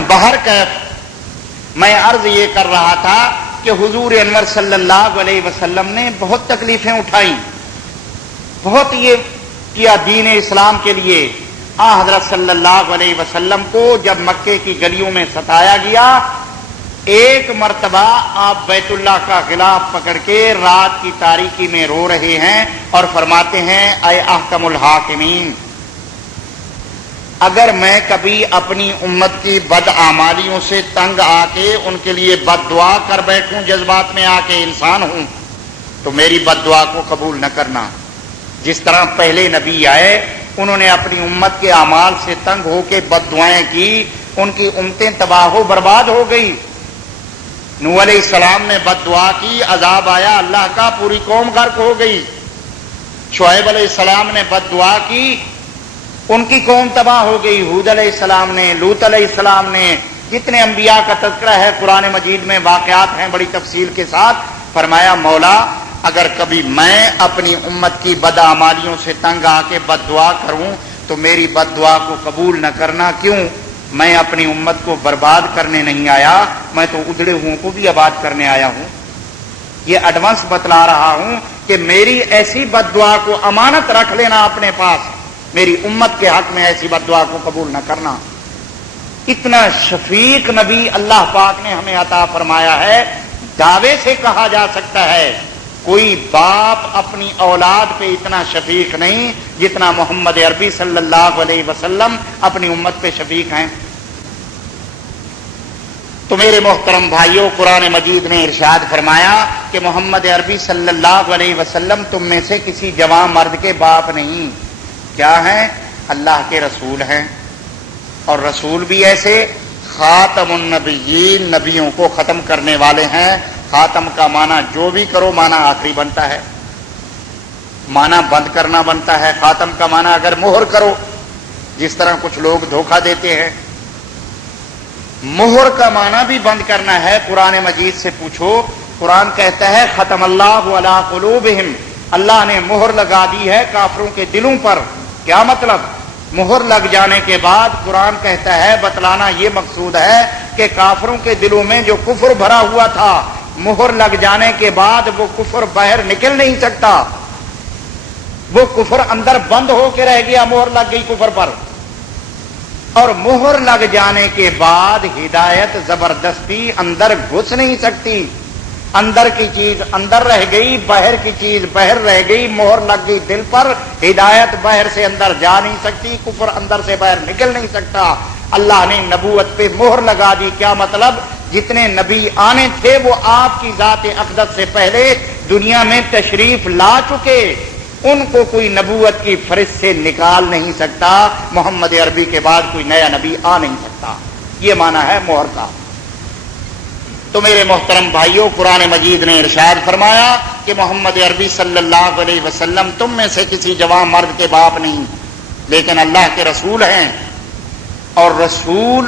بہر کیف میں عرض یہ کر رہا تھا کہ حضور انور صلی اللہ علیہ وسلم نے بہت تکلیفیں اٹھائیں، بہت یہ کیا دین اسلام کے لیے۔ حضرت صلی اللہ علیہ وسلم کو جب مکے کی گلیوں میں ستایا گیا، ایک مرتبہ آپ بیت اللہ کا غلاف پکڑ کے رات کی تاریکی میں رو رہے ہیں اور فرماتے ہیں اے احکم الحاکمین، اگر میں کبھی اپنی امت کی بدعمالیوں سے تنگ آ کے ان کے لیے بد دعا کر بیٹھوں، جذبات میں آ کے انسان ہوں، تو میری بد دعا کو قبول نہ کرنا۔ جس طرح پہلے نبی آئے، انہوں نے اپنی امت کے اعمال سے تنگ ہو کے بد دعائیں کی، ان کی امتیں تباہ و برباد ہو گئی۔ نوح علیہ السلام نے بد دعا کی، عذاب آیا اللہ کا، پوری قوم غرق ہو گئی۔ شعیب علیہ السلام نے بد دعا کی، ان کی قوم تباہ ہو گئی۔ ہود علیہ السلام نے، لوط علیہ السلام نے، جتنے انبیاء کا تذکرہ ہے قرآن مجید میں، واقعات ہیں بڑی تفصیل کے ساتھ۔ فرمایا مولا اگر کبھی میں اپنی امت کی بدعمالیوں سے تنگ آ کے بد دعا کروں تو میری بد دعا کو قبول نہ کرنا۔ کیوں؟ میں اپنی امت کو برباد کرنے نہیں آیا، میں تو اجڑے ہوں کو بھی آباد کرنے آیا ہوں۔ یہ ایڈوانس بتلا رہا ہوں کہ میری ایسی بد دعا کو امانت رکھ لینا اپنے پاس، میری امت کے حق میں ایسی بد دعا کو قبول نہ کرنا۔ اتنا شفیق نبی اللہ پاک نے ہمیں عطا فرمایا ہے، دعوے سے کہا جا سکتا ہے کوئی باپ اپنی اولاد پہ اتنا شفیق نہیں جتنا محمد عربی صلی اللہ علیہ وسلم اپنی امت پہ شفیق ہیں۔ تو میرے محترم بھائیوں، قرآن مجید نے ارشاد فرمایا کہ محمد عربی صلی اللہ علیہ وسلم تم میں سے کسی جوان مرد کے باپ نہیں، کیا ہیں؟ اللہ کے رسول ہیں، اور رسول بھی ایسے خاتم النبیین، نبیوں کو ختم کرنے والے ہیں۔ خاتم کا معنی جو بھی کرو معنی آخری بنتا ہے، معنی بند کرنا بنتا ہے۔ خاتم کا معنی اگر مہر کرو، جس طرح کچھ لوگ دھوکہ دیتے ہیں، مہر کا معنی بھی بند کرنا ہے۔ قرآن مجید سے پوچھو، قرآن کہتا ہے ختم اللہ علی قلوبہم، اللہ نے مہر لگا دی ہے کافروں کے دلوں پر۔ کیا مطلب؟ مہر لگ جانے کے بعد قرآن کہتا ہے، بتلانا یہ مقصود ہے کہ کافروں کے دلوں میں جو کفر بھرا ہوا تھا، مہر لگ جانے کے بعد وہ کفر باہر نکل نہیں سکتا، وہ کفر اندر بند ہو کے رہ گیا، مہر لگ گئی کفر پر۔ اور مہر لگ جانے کے بعد ہدایت زبردستی اندر گھس نہیں سکتی، اندر کی چیز اندر رہ گئی، باہر کی چیز باہر رہ گئی، مہر لگ گئی دل پر، ہدایت باہر سے اندر جا نہیں سکتی، کفر اندر سے باہر نکل نہیں سکتا۔ اللہ نے نبوت پہ مہر لگا دی۔ کیا مطلب؟ جتنے نبی آنے تھے وہ آپ کی ذات اقدس سے پہلے دنیا میں تشریف لا چکے، ان کو کوئی نبوت کی فہرست سے نکال نہیں سکتا۔ محمد عربی کے بعد کوئی نیا نبی آ نہیں سکتا، یہ معنی ہے مہر کا۔ تو میرے محترم بھائیوں، قرآن مجید نے ارشاد فرمایا کہ محمد عربی صلی اللہ علیہ وسلم تم میں سے کسی جوان مرد کے باپ نہیں، لیکن اللہ کے رسول ہیں، اور رسول،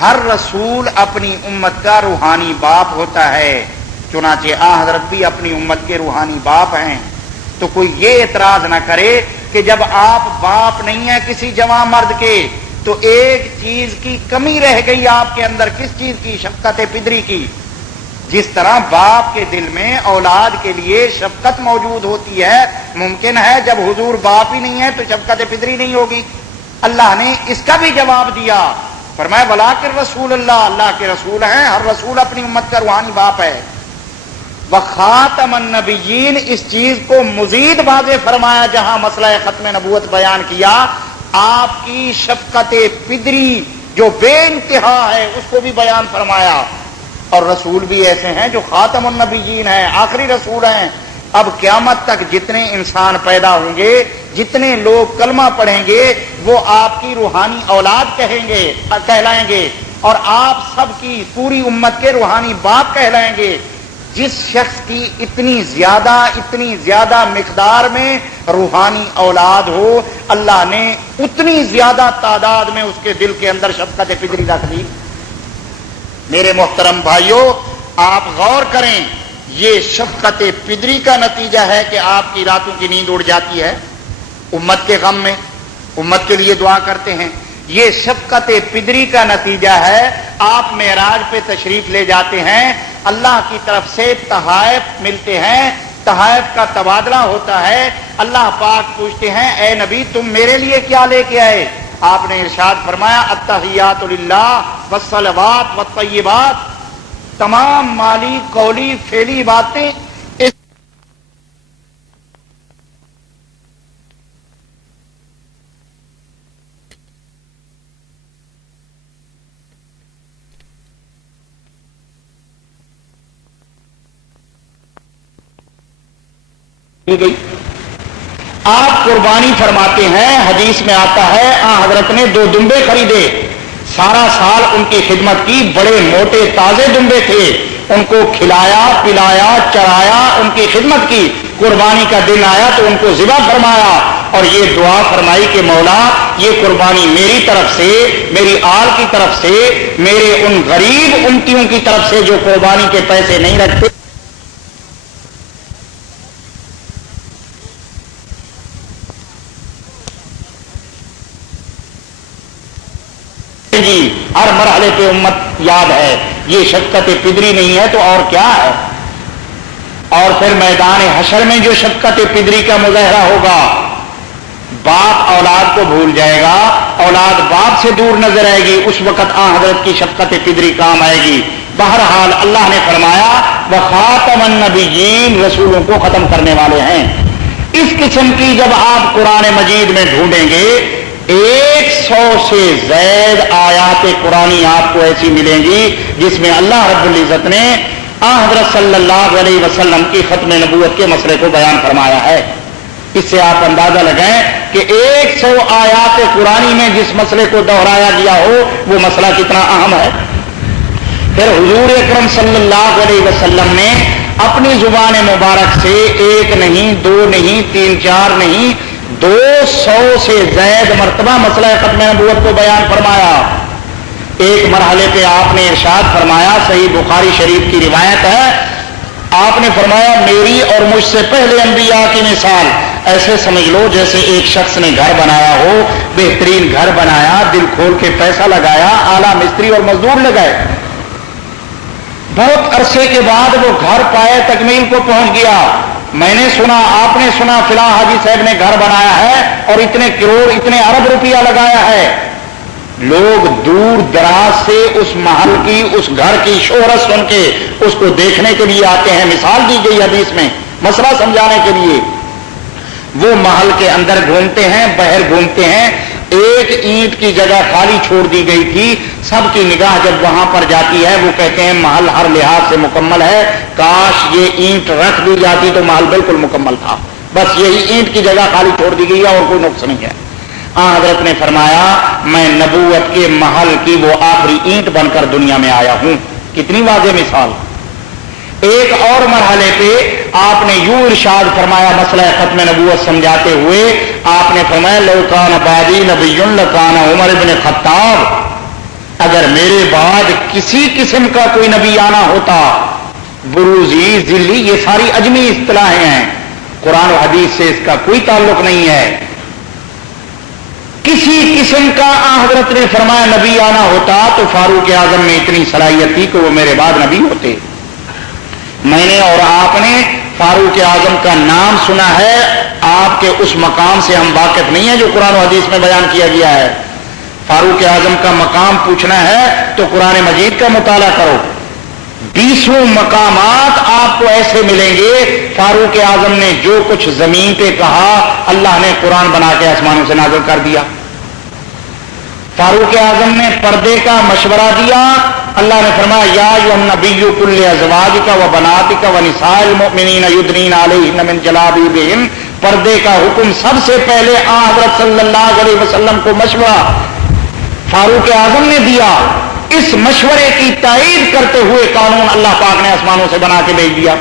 ہر رسول اپنی امت کا روحانی باپ ہوتا ہے۔ چنانچہ حضرت بھی اپنی امت کے روحانی باپ ہیں۔ تو کوئی یہ اعتراض نہ کرے کہ جب آپ باپ نہیں ہیں کسی جوان مرد کے تو ایک چیز کی کمی رہ گئی آپ کے اندر۔ کس چیز کی؟ شفقت پدری کی۔ جس طرح باپ کے دل میں اولاد کے لیے شفقت موجود ہوتی ہے، ممکن ہے جب حضور باپ ہی نہیں ہے تو شفقت پدری نہیں ہوگی۔ اللہ نے اس کا بھی جواب دیا، فرمایا ولاکن رسول اللہ، اللہ کے رسول ہیں، ہر رسول اپنی امت کا روحانی باپ ہے۔ وخاتم النبیین، اس چیز کو مزید واضح فرمایا جہاں مسئلہ ختم نبوت بیان کیا، آپ کی شفقت پدری جو بے انتہا ہے اس کو بھی بیان فرمایا. اور رسول بھی ایسے ہیں جو خاتم النبیین ہیں، آخری رسول ہیں. اب قیامت تک جتنے انسان پیدا ہوں گے، جتنے لوگ کلمہ پڑھیں گے، وہ آپ کی روحانی اولاد کہلائیں گے، اور آپ سب کی پوری امت کے روحانی باپ کہلائیں گے. جس شخص کی اتنی زیادہ مقدار میں روحانی اولاد ہو، اللہ نے اتنی زیادہ تعداد میں اس کے دل کے اندر شفقت پدری رکھ دی. میرے محترم بھائیوں، آپ غور کریں، یہ شفقت پدری کا نتیجہ ہے کہ آپ کی راتوں کی نیند اڑ جاتی ہے امت کے غم میں، امت کے لیے دعا کرتے ہیں. یہ شفقت پدری کا نتیجہ ہے. آپ معراج پہ تشریف لے جاتے ہیں، اللہ کی طرف سے تحائف ملتے ہیں، تحائف کا تبادلہ ہوتا ہے. اللہ پاک پوچھتے ہیں اے نبی تم میرے لیے کیا لے کے آئے؟ آپ نے ارشاد فرمایا التحیات للہ والصلوات والطیبات، تمام مالی قولی فعلی باتیں گئی. آپ قربانی فرماتے ہیں، حدیث میں آتا ہے حضرت نے 2 دمبے خریدے، سارا سال ان کی خدمت کی، بڑے موٹے تازے دمبے تھے، ان کو کھلایا پلایا چرایا، ان کی خدمت کی. قربانی کا دن آیا تو ان کو ذبح فرمایا اور یہ دعا فرمائی کہ مولا یہ قربانی میری طرف سے، میری آل کی طرف سے، میرے ان غریب امتیوں کی طرف سے جو قربانی کے پیسے نہیں رکھتے. جی ہر مرحلے پہ امت یاد ہے. یہ شفقت پدری نہیں ہے تو اور کیا ہے؟ اور پھر میدان حشر میں جو شفقت پدری کا مظاہرہ ہوگا، باپ اولاد کو بھول جائے گا، اولاد باپ سے دور نظر آئے گی، اس وقت حضرت کی شفقت پدری کام آئے گی. بہرحال اللہ نے فرمایا وخاتم النبیین، رسولوں کو ختم کرنے والے ہیں. اس قسم کی جب آپ قرآن مجید میں ڈھونڈیں گے 100 سے زائد آیات قرآنی آپ کو ایسی ملیں گی جس میں اللہ رب العزت نے حضرت صلی اللہ علیہ وسلم کی ختم نبوت کے مسئلے کو بیان فرمایا ہے. اس سے آپ اندازہ لگائیں کہ 100 آیات قرآنی میں جس مسئلے کو دہرایا گیا ہو وہ مسئلہ کتنا اہم ہے. پھر حضور اکرم صلی اللہ علیہ وسلم نے اپنی زبان مبارک سے 1 نہیں 2 نہیں 3 4 نہیں 200 سے زائد مرتبہ مسئلہ ختم نبوت کو بیان فرمایا. ایک مرحلے پہ آپ نے ارشاد فرمایا، صحیح بخاری شریف کی روایت ہے، آپ نے فرمایا میری اور مجھ سے پہلے انبیاء کی مثال ایسے سمجھ لو جیسے ایک شخص نے گھر بنایا ہو، بہترین گھر بنایا، دل کھول کے پیسہ لگایا، اعلیٰ مستری اور مزدور لگائے، بہت عرصے کے بعد وہ گھر پائے، تکمیل کو پہنچ گیا. میں نے سنا، آپ نے سنا فلاں حاجی صاحب نے گھر بنایا ہے اور اتنے کروڑ اتنے ارب روپیہ لگایا ہے. لوگ دور دراز سے اس محل کی، اس گھر کی شہرت سن کے اس کو دیکھنے کے لیے آتے ہیں. مثال دی گئی حدیث میں مسئلہ سمجھانے کے لیے. وہ محل کے اندر گھومتے ہیں، باہر گھومتے ہیں، ایک اینٹ کی جگہ خالی چھوڑ دی گئی تھی. سب کی نگاہ جب وہاں پر جاتی ہے وہ کہتے ہیں محل ہر لحاظ سے مکمل ہے، کاش یہ اینٹ رکھ دی جاتی تو محل بالکل مکمل تھا. بس یہی اینٹ کی جگہ خالی چھوڑ دی گئی ہے اور کوئی نقص نہیں ہے. حضرت نے فرمایا میں نبوت کے محل کی وہ آخری اینٹ بن کر دنیا میں آیا ہوں. کتنی واضح مثال. ایک اور مرحلے پہ آپ نے یوں ارشاد فرمایا مسئلہ ختم نبوت سمجھاتے ہوئے، آپ نے فرمایا لو کان بعدی نبی لکان عمر بن خطاب، اگر میرے بعد کسی قسم کا کوئی نبی آنا ہوتا، بروزی ذلی یہ ساری اجمی اصطلاحیں ہیں، قرآن و حدیث سے اس کا کوئی تعلق نہیں ہے. کسی قسم کا حضرت نے فرمایا نبی آنا ہوتا تو فاروق اعظم میں اتنی صلاحیت تھی کہ وہ میرے بعد نبی ہوتے. میں نے اور آپ نے فاروق اعظم کا نام سنا ہے، آپ کے اس مقام سے ہم واقف نہیں ہیں جو قرآن و حدیث میں بیان کیا گیا ہے. فاروق اعظم کا مقام پوچھنا ہے تو قرآن مجید کا مطالعہ کرو. 20 مقامات آپ کو ایسے ملیں گے فاروق اعظم نے جو کچھ زمین پہ کہا اللہ نے قرآن بنا کے آسمانوں سے نازل کر دیا. فاروق اعظم نے پردے کا مشورہ دیا, اللہ نے فرمایا یا ایھا النبی قل لازواجک و بناتک و نساء المؤمنین یدنین علیہن من جلابیبہن. پردے کا حکم سب سے پہلے حضرت صلی اللہ علیہ وسلم کو مشورہ فاروق اعظم نے دیا. اس مشورے کی تائید کرتے ہوئے قانون اللہ پاک نے آسمانوں سے بنا کے بھیج دیا.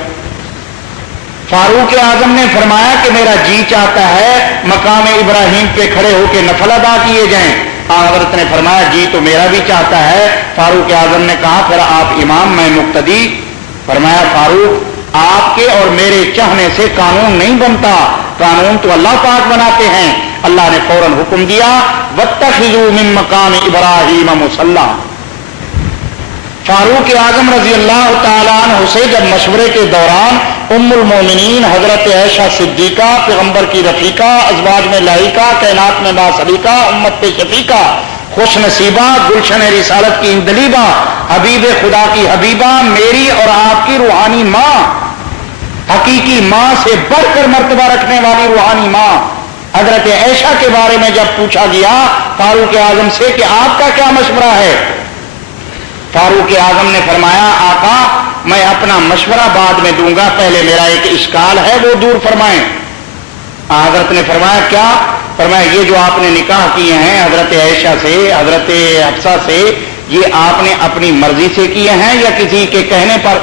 فاروق اعظم نے فرمایا کہ میرا جی چاہتا ہے مقام ابراہیم پہ کھڑے ہو کے نفل ادا کیے جائیں. حضرت نے فرمایا جی تو میرا بھی چاہتا ہے. فاروق اعظم نے کہا پھر آپ امام میں مقتدی. فرمایا فاروق آپ کے اور میرے چاہنے سے قانون نہیں بنتا, قانون تو اللہ پاک بناتے ہیں. اللہ نے فوراً حکم دیا واتخذوا من مقام ابراہیم مصلی. فاروق اعظم رضی اللہ تعالیٰ عنہ سے جب مشورے کے دوران ام المومنین حضرت عائشہ صدیقہ, پیغمبر کی رفیقہ, ازواج میں لائقہ, کائنات میں باصدیقہ, امت پہ شفیقہ, خوش نصیبہ, گلشن رسالت کی اندلیبہ, حبیب خدا کی حبیبہ, میری اور آپ کی روحانی ماں, حقیقی ماں سے بڑھ کر مرتبہ رکھنے والی روحانی ماں حضرت عائشہ کے بارے میں جب پوچھا گیا فاروق اعظم سے کہ آپ کا کیا مشورہ ہے, فاروق اعظم نے فرمایا آقا میں اپنا مشورہ بعد میں دوں گا, پہلے میرا ایک اشکال ہے وہ دور فرمائیں. حضرت نے فرمایا کیا؟ فرمایا یہ جو آپ نے نکاح کیے ہیں حضرت عائشہ سے, حضرت حفصہ سے, یہ آپ نے اپنی مرضی سے کیے ہیں یا کسی کے کہنے پر؟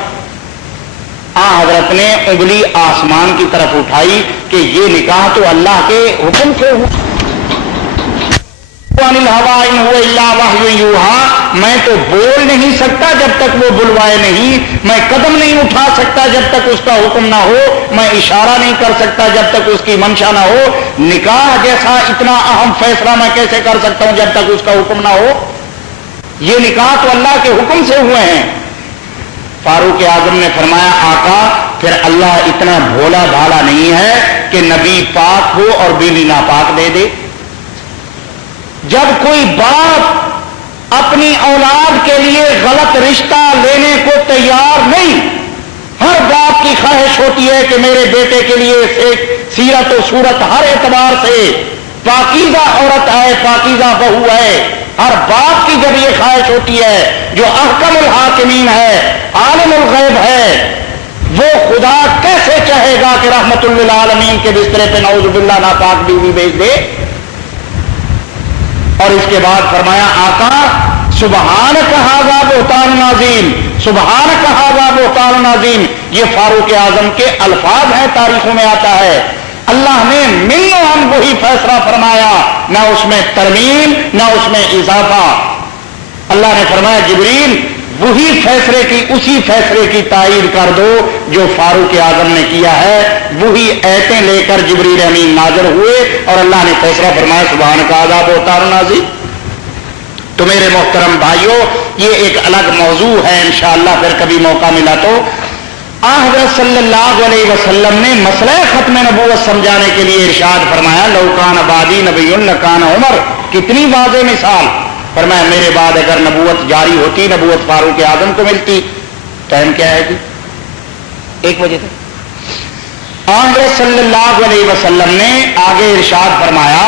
حضرت نے انگلی آسمان کی طرف اٹھائی کہ یہ نکاح تو اللہ کے حکم سے ہوا. میں تو بول نہیں سکتا جب تک وہ بلوائے نہیں, میں قدم نہیں اٹھا سکتا جب تک اس کا حکم نہ ہو, میں اشارہ نہیں کر سکتا جب تک اس کی منشا نہ ہو. نکاح جیسا اتنا اہم فیصلہ میں کیسے کر سکتا ہوں جب تک اس کا حکم نہ ہو؟ یہ نکاح تو اللہ کے حکم سے ہوئے ہیں. فاروق اعظم نے فرمایا آقا پھر اللہ اتنا بھولا بھالا نہیں ہے کہ نبی پاک ہو اور بیوی ناپاک دے دے. جب کوئی باپ اپنی اولاد کے لیے غلط رشتہ لینے کو تیار نہیں, ہر باپ کی خواہش ہوتی ہے کہ میرے بیٹے کے لیے ایک سیرت و صورت ہر اعتبار سے پاکیزہ عورت ہے, پاکیزہ بہو ہے. ہر باپ کی جب یہ خواہش ہوتی ہے, جو احکم الحاکمین ہے, عالم الغیب ہے, وہ خدا کیسے چاہے گا کہ رحمت للعالمین کے بسترے پہ نعوذ باللہ ناپاک بیوی بھیج دے؟ اور اس کے بعد فرمایا آقا سبحانک ھذا بہتان عظیم, سبحانک ھذا بہتان عظیم. یہ فاروق اعظم کے الفاظ ہیں, تاریخوں میں آتا ہے. اللہ نے ملن وہی فیصلہ فرمایا, نہ اس میں ترمیم نہ اس میں اضافہ. اللہ نے فرمایا جبریل وہی فیصلے کی, اسی فیصلے کی تائید کر دو جو فاروق اعظم نے کیا ہے. وہی ایتیں لے کر جبریل امین نازل ہوئے اور اللہ نے فیصلہ فرمایا سبحانک ھذا بہتان عظیم. تو میرے محترم بھائیوں یہ ایک الگ موضوع ہے, انشاءاللہ پھر کبھی موقع ملا تو. حضرت صلی اللہ علیہ وسلم نے مسئلہ ختم نبوت سمجھانے کے لیے ارشاد فرمایا لو کان بعدی نبی لکان عمر. کتنی واضح مثال. فرمایا میرے بعد اگر نبوت جاری ہوتی, نبوت فاروق اعظم کو ملتی. ٹائم کیا ہے جی؟ 1 بجے تک. حضرت صلی اللہ علیہ وسلم نے آگے ارشاد فرمایا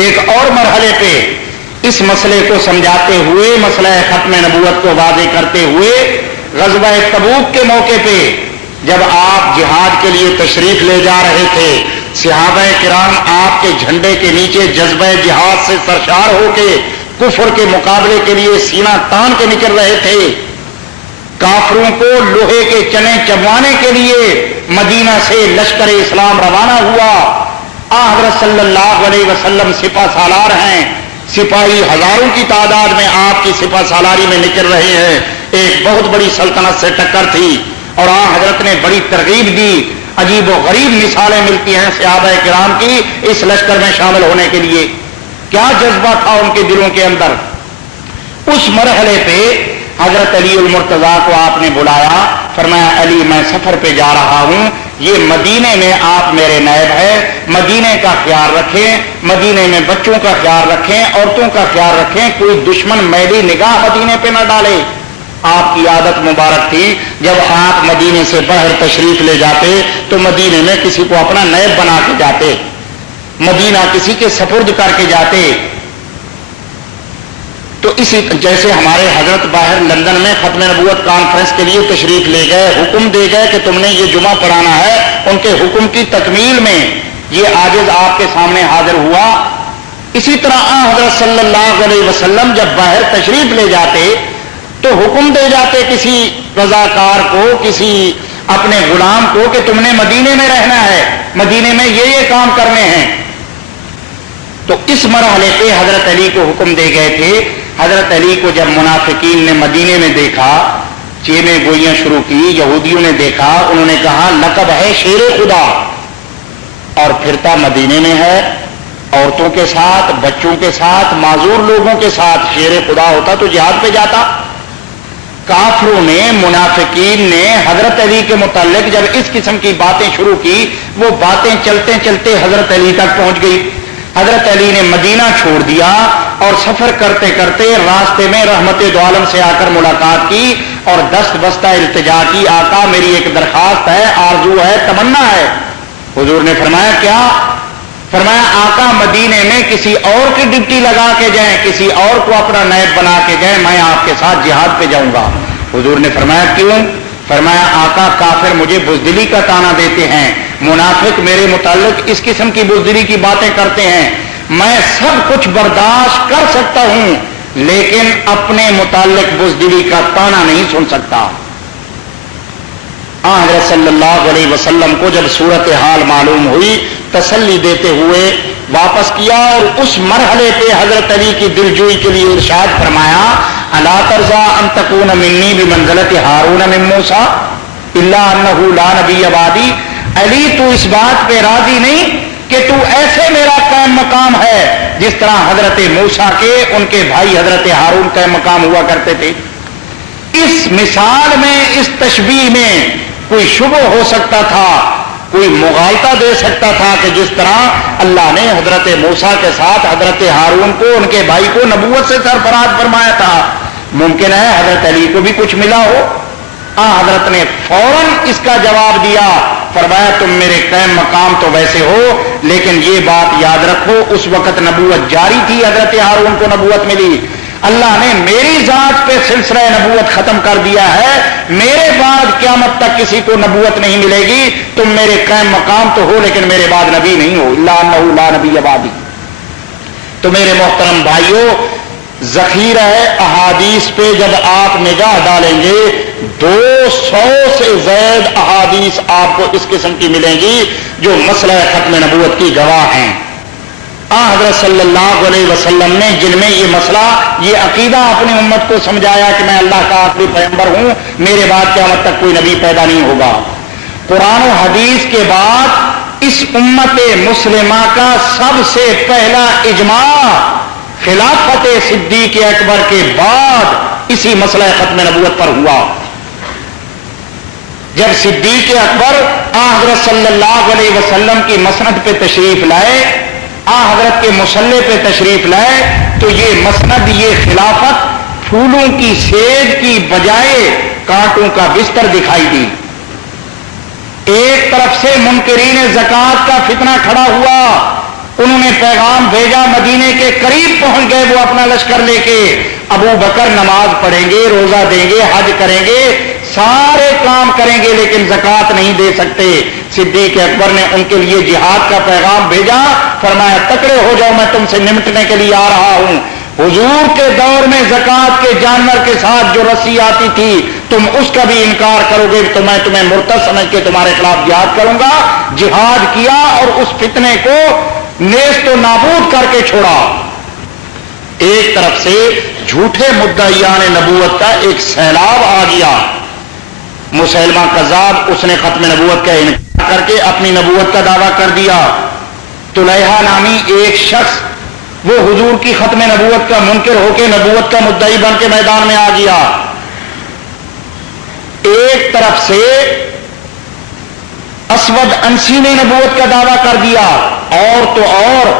ایک اور مرحلے پہ اس مسئلے کو سمجھاتے ہوئے, مسئلہ ختم نبوت کو واضح کرتے ہوئے, غزوہ تبوک کے موقع پہ جب آپ جہاد کے لیے تشریف لے جا رہے تھے, صحابہ کرام آپ کے جھنڈے کے نیچے جذبہ جہاد سے سرشار ہو کے کفر کے مقابلے کے لیے سینہ تان کے نکل رہے تھے. کافروں کو لوہے کے چنے چبوانے کے لیے مدینہ سے لشکر اسلام روانہ ہوا. حضرت صلی اللہ علیہ وسلم سپہ سالار ہیں, سپاہی ہزاروں کی تعداد میں آپ کی سپہ سالاری میں نکل رہے ہیں. ایک بہت بڑی سلطنت سے ٹکر تھی اور حضرت نے بڑی ترغیب دی. عجیب و غریب مثالیں ملتی ہیں صحابہ کرام کی اس لشکر میں شامل ہونے کے لیے. کیا جذبہ تھا ان کے دلوں کے اندر. اس مرحلے پہ حضرت علی المرتضیٰ کو آپ نے بلایا, فرمایا علی میں سفر پہ جا رہا ہوں, یہ مدینے میں آپ میرے نائب ہیں, مدینے کا خیال رکھیں, مدینے میں بچوں کا خیال رکھیں, عورتوں کا خیال رکھیں, کوئی دشمن میلی نگاہ مدینے پہ نہ ڈالے. آپ کی عادت مبارک تھی جب آپ مدینے سے باہر تشریف لے جاتے تو مدینے میں کسی کو اپنا نیب بنا کے جاتے، مدینہ کسی کے سپرد کر کے جاتے۔ تو اسی جیسے ہمارے حضرت باہر لندن میں ختم نبوت کانفرنس کے لیے تشریف لے گئے، حکم دے گئے کہ تم نے یہ جمعہ پڑھانا ہے، ان کے حکم کی تکمیل میں یہ عاجز آپ کے سامنے حاضر ہوا۔ اسی طرح حضرت صلی اللہ علیہ وسلم جب باہر تشریف لے جاتے تو حکم دے جاتے کسی رضاکار کو، کسی اپنے غلام کو کہ تم نے مدینے میں رہنا ہے، مدینے میں یہ کام کرنے ہیں۔ تو اس مرحلے پہ حضرت علی کو حکم دے گئے تھے۔ حضرت علی کو جب منافقین نے مدینے میں دیکھا، چیمیں گوئیاں شروع کی، یہودیوں نے دیکھا، انہوں نے کہا لقب ہے شیر خدا، اور پھرتا مدینے میں ہے، عورتوں کے ساتھ، بچوں کے ساتھ، معذور لوگوں کے ساتھ، شیر خدا ہوتا تو جہاد پہ جاتا۔ کافروں نے، منافقین نے حضرت علی کے متعلق جب اس قسم کی باتیں شروع کی، وہ باتیں چلتے چلتے حضرت علی تک پہنچ گئی۔ حضرت علی نے مدینہ چھوڑ دیا اور سفر کرتے کرتے راستے میں رحمت دو عالم سے آ کر ملاقات کی اور دست بستہ التجا کی، آقا میری ایک درخواست ہے، آرزو ہے، تمنا ہے۔ حضور نے فرمایا کیا؟ فرمایا آقا مدینے میں کسی اور کی ڈپٹی لگا کے جائیں، کسی اور کو اپنا نیب بنا کے جائیں، میں آپ کے ساتھ جہاد پہ جاؤں گا۔ حضور نے فرمایا کیوں؟ فرمایا آقا کافر مجھے بزدلی کا طعنہ دیتے ہیں، منافق میرے متعلق اس قسم کی بزدلی کی باتیں کرتے ہیں، میں سب کچھ برداشت کر سکتا ہوں لیکن اپنے متعلق بزدلی کا طعنہ نہیں سن سکتا۔ حضرت صلی اللہ علیہ وسلم کو جب صورتحال معلوم ہوئی، تسلی دیتے ہوئے واپس کیا اور اس مرحلے پہ حضرت علی کی دلجوئی کے لیے ارشاد فرمایا الا ترضى ان تكون مني بمنزلة هارون من موسى الا انه لا نبي بعدي۔ علی تو اس بات پہ راضی نہیں کہ تو ایسے میرا قائم مقام ہے جس طرح حضرت موسیٰ کے ان کے بھائی حضرت ہارون قائم مقام ہوا کرتے تھے۔ اس مثال میں، اس تشبیہ میں کوئی شبہ ہو سکتا تھا، کوئی مغالطہ دے سکتا تھا کہ جس طرح اللہ نے حضرت موسیٰ کے ساتھ حضرت ہارون کو، ان کے بھائی کو نبوت سے سرفراز فرمایا تھا، ممکن ہے حضرت علی کو بھی کچھ ملا ہو۔ حضرت نے فوراً اس کا جواب دیا، فرمایا تم میرے قائم مقام تو ویسے ہو لیکن یہ بات یاد رکھو اس وقت نبوت جاری تھی، حضرت ہارون کو نبوت ملی، اللہ نے میری ذات پہ سلسلہ نبوت ختم کر دیا ہے، میرے بعد قیامت تک کسی کو نبوت نہیں ملے گی، تم میرے قائم مقام تو ہو لیکن میرے بعد نبی نہیں ہو، الا انہ لا نبی بعدی۔ تو میرے محترم بھائیوں، ذخیرہ احادیث پہ جب آپ نگاہ ڈالیں گے 200 سے زائد احادیث آپ کو اس قسم کی ملیں گی جو مسئلہ ختم نبوت کی گواہ ہیں۔ حضرت صلی اللہ علیہ وسلم نے جن میں یہ مسئلہ، یہ عقیدہ اپنی امت کو سمجھایا کہ میں اللہ کا آخری پیغمبر ہوں، میرے بعد قیامت تک کوئی نبی پیدا نہیں ہوگا۔ قرآن و حدیث کے بعد اس امت مسلمہ کا سب سے پہلا اجماع خلافت صدیق اکبر کے بعد اسی مسئلہ ختم نبوت پر ہوا۔ جب صدیق اکبر حضرت صلی اللہ علیہ وسلم کی مسند پہ تشریف لائے، حضرت کے مصلے پہ تشریف لائے، تو یہ مسند، یہ خلافت پھولوں کی سیج کی بجائے کانٹوں کا بستر دکھائی دی۔ ایک طرف سے منکرین زکوٰۃ کا فتنہ کھڑا ہوا، انہوں نے پیغام بھیجا، مدینے کے قریب پہنچ گئے وہ اپنا لشکر لے کے، ابو بکر نماز پڑھیں گے، روزہ دیں گے، حج کریں گے، سارے کام کریں گے لیکن زکوٰۃ نہیں دے سکتے۔ صدیق اکبر نے ان کے لیے جہاد کا پیغام بھیجا، فرمایا تکڑے ہو جاؤ، میں تم سے نمٹنے کے لیے آ رہا ہوں۔ حضور کے دور میں زکوٰۃ کے جانور کے ساتھ جو رسی آتی تھی، تم اس کا بھی انکار کرو گے تو میں تمہیں مرتد سمجھ کے تمہارے خلاف جہاد کروں گا۔ جہاد کیا اور اس فتنے کو نیست و نابود کر کے چھوڑا۔ ایک طرف سے جھوٹے مدعیان نبوت کا ایک سیلاب آ گیا، مسیلمہ کذاب، اس نے ختم نبوت کا انکار کر کے اپنی نبوت کا دعویٰ کر دیا۔ طلیحہ نامی ایک شخص وہ حضور کی ختم نبوت کا منکر ہو کے نبوت کا مدعی بن کے میدان میں آ گیا۔ ایک طرف سے اسود انسی نے نبوت کا دعویٰ کر دیا، اور تو اور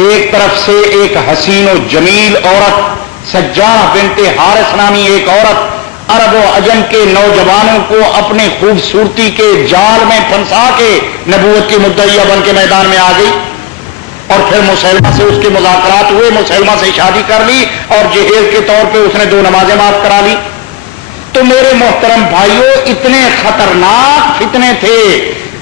ایک طرف سے ایک حسین و جمیل عورت سجاہ بنت حارث نامی ایک عورت عرب و عجم کے نوجوانوں کو اپنے خوبصورتی کے جال میں پھنسا کے نبوت کی مدعیہ بن کے میدان میں آ گئی، اور پھر مسلمہ سے اس کے مذاکرات ہوئے، مسلمہ سے شادی کر لی اور جہیز کے طور پہ اس نے 2 نمازیں معاف کرا لی۔ تو میرے محترم بھائیوں، اتنے خطرناک فتنے تھے،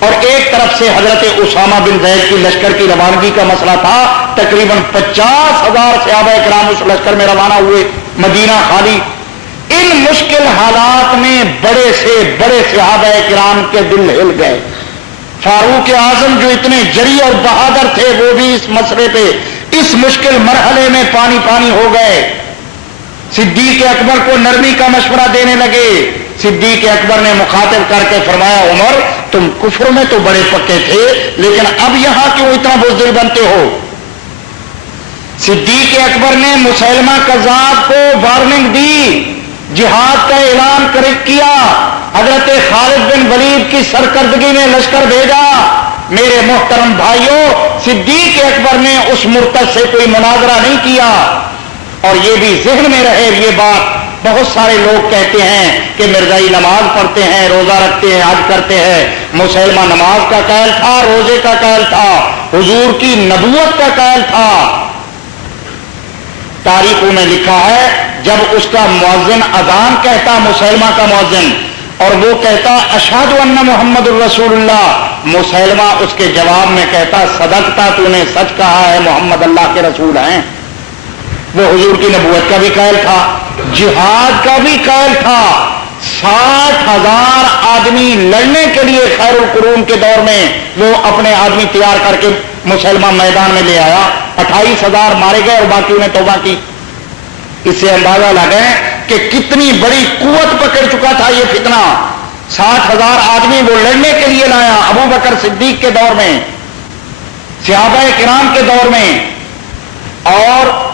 اور ایک طرف سے حضرت اسامہ بن زید کی لشکر کی روانگی کا مسئلہ تھا، تقریباً 50,000 صحابہ کرام اس لشکر میں روانہ ہوئے، مدینہ خالی۔ ان مشکل حالات میں بڑے سے بڑے صحابہ کرام کے دل ہل گئے۔ فاروق اعظم جو اتنے جری اور بہادر تھے، وہ بھی اس مسئلے پہ اس مشکل مرحلے میں پانی پانی ہو گئے۔ صدیق اکبر کو نرمی کا مشورہ دینے لگے۔ صدیق اکبر نے مخاطب کر کے فرمایا، عمر تم کفر میں تو بڑے پکے تھے، لیکن اب یہاں کیوں اتنا بزدل بنتے ہو؟ صدیق اکبر نے مسیلمہ کذاب کو وارننگ دی، جہاد کا اعلان کیا، حضرت خالد بن ولید کی سرکردگی میں لشکر بھیجا۔ میرے محترم بھائیوں، صدیق اکبر نے اس مرتد سے کوئی مناظرہ نہیں کیا۔ اور یہ بھی ذہن میں رہے یہ بات، بہت سارے لوگ کہتے ہیں کہ مرزائی نماز پڑھتے ہیں، روزہ رکھتے ہیں، حج کرتے ہیں۔ مسلمہ نماز کا قائل تھا، روزے کا قائل تھا، حضور کی نبوت کا قائل تھا۔ تاریخوں میں لکھا ہے، جب اس کا مؤذن اذان کہتا، مسلمہ کا مؤذن، اور وہ کہتا اشہد ان محمد الرسول اللہ، مسلمہ اس کے جواب میں کہتا صدقتا، تو نے سچ کہا ہے، محمد اللہ کے رسول ہیں۔ وہ حضور کی نبوت کا بھی قائل تھا، جہاد کا بھی قائل تھا۔ 60,000 آدمی لڑنے کے لیے خیر القرون کے دور میں وہ اپنے آدمی تیار کر کے مسلمہ میدان میں لے آیا، 28,000 مارے گئے اور باقیوں نے توبہ کی۔ اس سے اندازہ لگائیں کہ کتنی بڑی قوت پکڑ چکا تھا یہ فتنہ۔ 60,000 آدمی وہ لڑنے کے لیے لایا، ابو بکر صدیق کے دور میں، صحابہ کرام کے دور میں، اور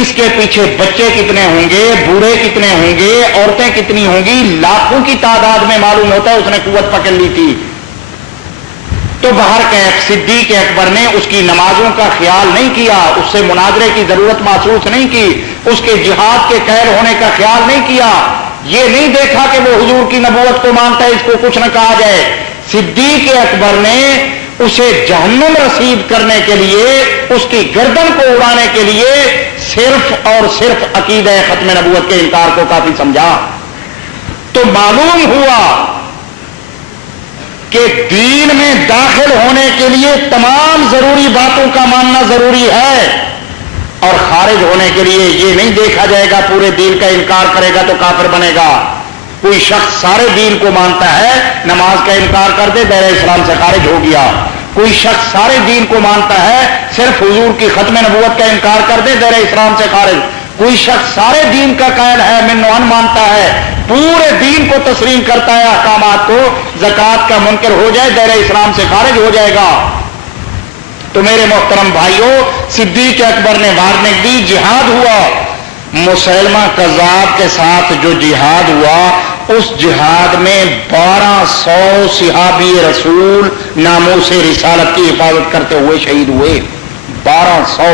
اس کے پیچھے بچے کتنے ہوں گے، بوڑھے کتنے ہوں گے، عورتیں کتنی ہوں گی، لاکھوں کی تعداد میں معلوم ہوتا ہے اس نے قوت پکڑ لی تھی۔ تو باہر صدیق اکبر نے اس کی نمازوں کا خیال نہیں کیا، اس سے مناظرے کی ضرورت محسوس نہیں کی، اس کے جہاد کے قائل ہونے کا خیال نہیں کیا، یہ نہیں دیکھا کہ وہ حضور کی نبوت کو مانتا ہے، اس کو کچھ نہ کہا جائے۔ صدیق اکبر نے اسے جہنم رسید کرنے کے لیے، اس کی گردن کو اڑانے کے لیے صرف اور صرف عقیدہ ختم نبوت کے انکار کو کافی سمجھا۔ تو معلوم ہوا کہ دین میں داخل ہونے کے لیے تمام ضروری باتوں کا ماننا ضروری ہے، اور خارج ہونے کے لیے یہ نہیں دیکھا جائے گا پورے دین کا انکار کرے گا تو کافر بنے گا۔ کوئی شخص سارے دین کو مانتا ہے، نماز کا انکار کر دے، دائرہ اسلام سے خارج ہو گیا۔ کوئی شخص سارے دین کو مانتا ہے، صرف حضور کی ختم نبوت کا انکار کر دے، دائرہ اسلام سے خارج۔ کوئی شخص سارے دین کا قائل ہے، من و عن مانتا ہے، پورے دین کو تسلیم کرتا ہے، احکامات کو، زکوٰۃ کا منکر ہو جائے، دائرہ اسلام سے خارج ہو جائے گا۔ تو میرے محترم بھائیوں، صدیق اکبر نے وارننگ دی، جہاد ہوا۔ مسیلمہ کذاب کے ساتھ جو جہاد ہوا، اس جہاد میں 1200 صحابی رسول ناموس رسالت کی حفاظت کرتے ہوئے شہید ہوئے، 1200۔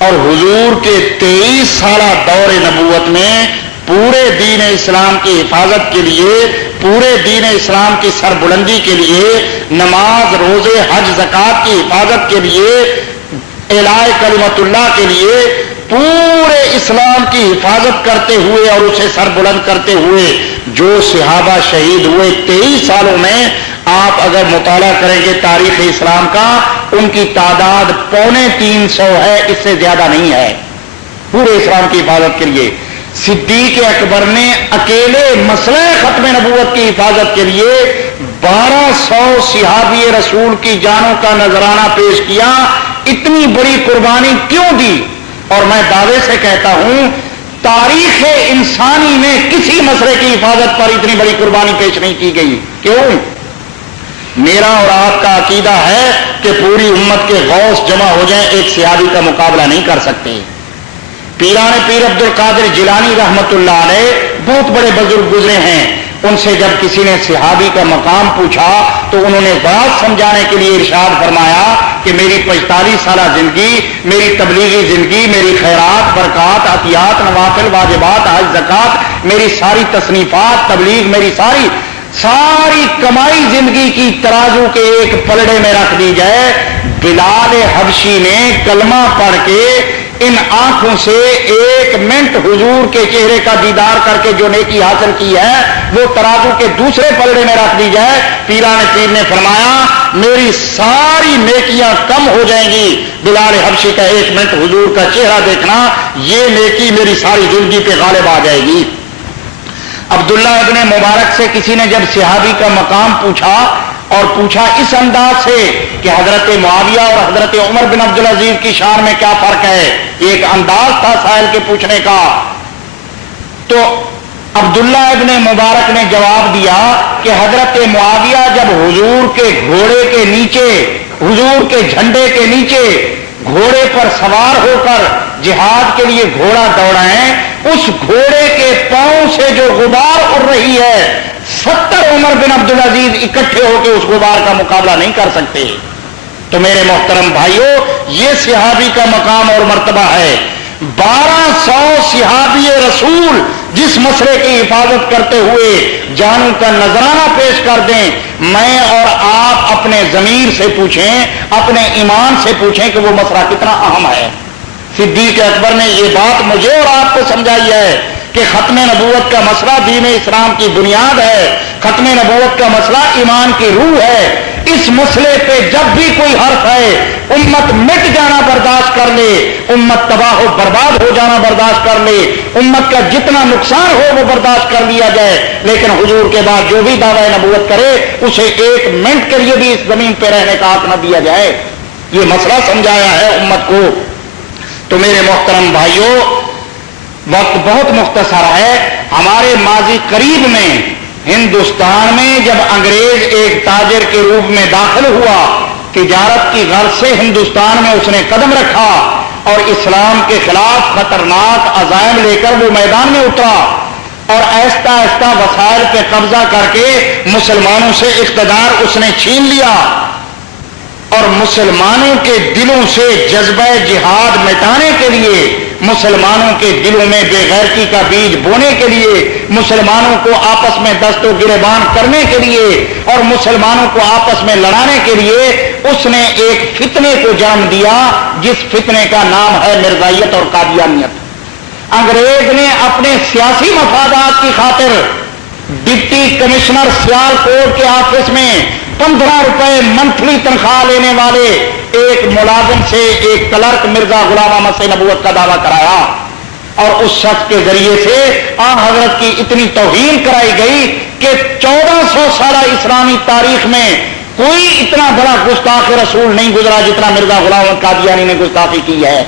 اور حضور کے 23 سالہ دور نبوت میں پورے دین اسلام کی حفاظت کے لیے، پورے دین اسلام کی سربلندی کے لیے، نماز، روزے، حج، زکوٰۃ کی حفاظت کے لیے، اعلاء کلمت اللہ کے لیے، پورے اسلام کی حفاظت کرتے ہوئے اور اسے سر بلند کرتے ہوئے جو صحابہ شہید ہوئے 23 سالوں میں، آپ اگر مطالعہ کریں گے تاریخ اسلام کا، ان کی تعداد 250 ہے، اس سے زیادہ نہیں ہے پورے اسلام کی حفاظت کے لیے۔ صدیق اکبر نے اکیلے مسئلہ ختم نبوت کی حفاظت کے لیے 1200 صحابی رسول کی جانوں کا نذرانہ پیش کیا۔ اتنی بڑی قربانی کیوں دی؟ اور میں دعوے سے کہتا ہوں، تاریخ انسانی میں کسی مسئلے کی حفاظت پر اتنی بڑی قربانی پیش نہیں کی گئی۔ کیوں؟ میرا اور آپ کا عقیدہ ہے کہ پوری امت کے غوث جمع ہو جائیں، ایک صحابی کا مقابلہ نہیں کر سکتے۔ پیران پیر عبد القادر جیلانی رحمت اللہ علیہ بہت بڑے بزرگ گزرے ہیں، ان سے جب کسی نے صحابی کا مقام پوچھا تو انہوں نے بات سمجھانے کے لیے ارشاد فرمایا کہ میری 45 سالہ زندگی، میری تبلیغی زندگی، میری خیرات، برکات، عطیات، نوافل، واجبات، حج، زکات، میری ساری تصنیفات، تبلیغ، میری ساری کمائی زندگی کی ترازو کے ایک پلڑے میں رکھ دی جائے، بلال حبشی نے کلمہ پڑھ کے ان آنکھوں سے 1 منٹ حضور کے چہرے کا دیدار کر کے جو نیکی حاصل کی ہے وہ ترازو کے دوسرے پلڑے میں رکھ دی جائے، پیران پیر نے فرمایا میری ساری نیکیاں کم ہو جائیں گی، بلال حبشی کا 1 منٹ حضور کا چہرہ دیکھنا یہ نیکی میری ساری زندگی پہ غالب آ جائے گی۔ عبداللہ ابن مبارک سے کسی نے جب صحابی کا مقام پوچھا اور پوچھا اس انداز سے کہ حضرت معاویہ اور حضرت عمر بن عبدالعزیز کی شان میں کیا فرق ہے، ایک انداز تھا سائل کے پوچھنے کا، تو عبداللہ ابن مبارک نے جواب دیا کہ حضرت معاویہ جب حضور کے گھوڑے کے نیچے، حضور کے جھنڈے کے نیچے گھوڑے پر سوار ہو کر جہاد کے لیے گھوڑا دوڑائیں، اس گھوڑے کے پاؤں سے جو غبار اڑ رہی ہے 70 عمر بن عبدالعزیز اکٹھے ہو کے اس غبار کا مقابلہ نہیں کر سکتے۔ تو میرے محترم بھائیوں یہ صحابی کا مقام اور مرتبہ ہے۔ 1200 صحابی رسول جس مسئلے کی حفاظت کرتے ہوئے جانوں کا نذرانہ پیش کر دیں، میں اور آپ اپنے ضمیر سے پوچھیں، اپنے ایمان سے پوچھیں کہ وہ مسئلہ کتنا اہم ہے۔ صدیق اکبر نے یہ بات مجھے اور آپ کو سمجھائی ہے کہ ختم نبوت کا مسئلہ دین اسلام کی بنیاد ہے، ختم نبوت کا مسئلہ ایمان کی روح ہے۔ اس مسئلے پہ جب بھی کوئی حرف ہے امت مٹ جانا برداشت کر لے، امت تباہ و برباد ہو جانا برداشت کر لے، امت کا جتنا نقصان ہو وہ برداشت کر لیا جائے، لیکن حضور کے بعد جو بھی دعوی نبوت کرے اسے 1 منٹ کے لیے بھی اس زمین پہ رہنے کا حق نہ دیا جائے۔ یہ مسئلہ سمجھایا ہے امت کو۔ تو میرے محترم بھائیوں وقت بہت مختصر ہے۔ ہمارے ماضی قریب میں ہندوستان میں جب انگریز ایک تاجر کے روپ میں داخل ہوا، تجارت کی غرض سے ہندوستان میں اس نے قدم رکھا اور اسلام کے خلاف خطرناک عزائم لے کر وہ میدان میں اترا اور آہستہ آہستہ وسائل پہ قبضہ کر کے مسلمانوں سے اقتدار اس نے چھین لیا اور مسلمانوں کے دلوں سے جذبہ جہاد مٹانے کے لیے، مسلمانوں کے دلوں میں بے غیرتی کا بیج بونے کے لیے، مسلمانوں کو آپس میں دست و گریبان کرنے کے لیے اور مسلمانوں کو آپس میں لڑانے کے لیے اس نے ایک فتنے کو جنم دیا جس فتنے کا نام ہے مرزائیت اور قادیانیت۔ انگریز نے اپنے سیاسی مفادات کی خاطر ڈپٹی کمشنر سیال کوٹ کے آفس میں 15 روپے منتھلی تنخواہ لینے والے ایک ملازم سے ایک کلرک مرزا غلام احمد سے نبوت کا دعویٰ کرایا اور اس شخص کے ذریعے سے آن حضرت کی اتنی توہین کرائی گئی کہ 1400 سالہ اسلامی تاریخ میں کوئی اتنا بڑا گستاخ رسول نہیں گزرا جتنا مرزا غلام احمد قادیانی نے گستاخی کی ہے۔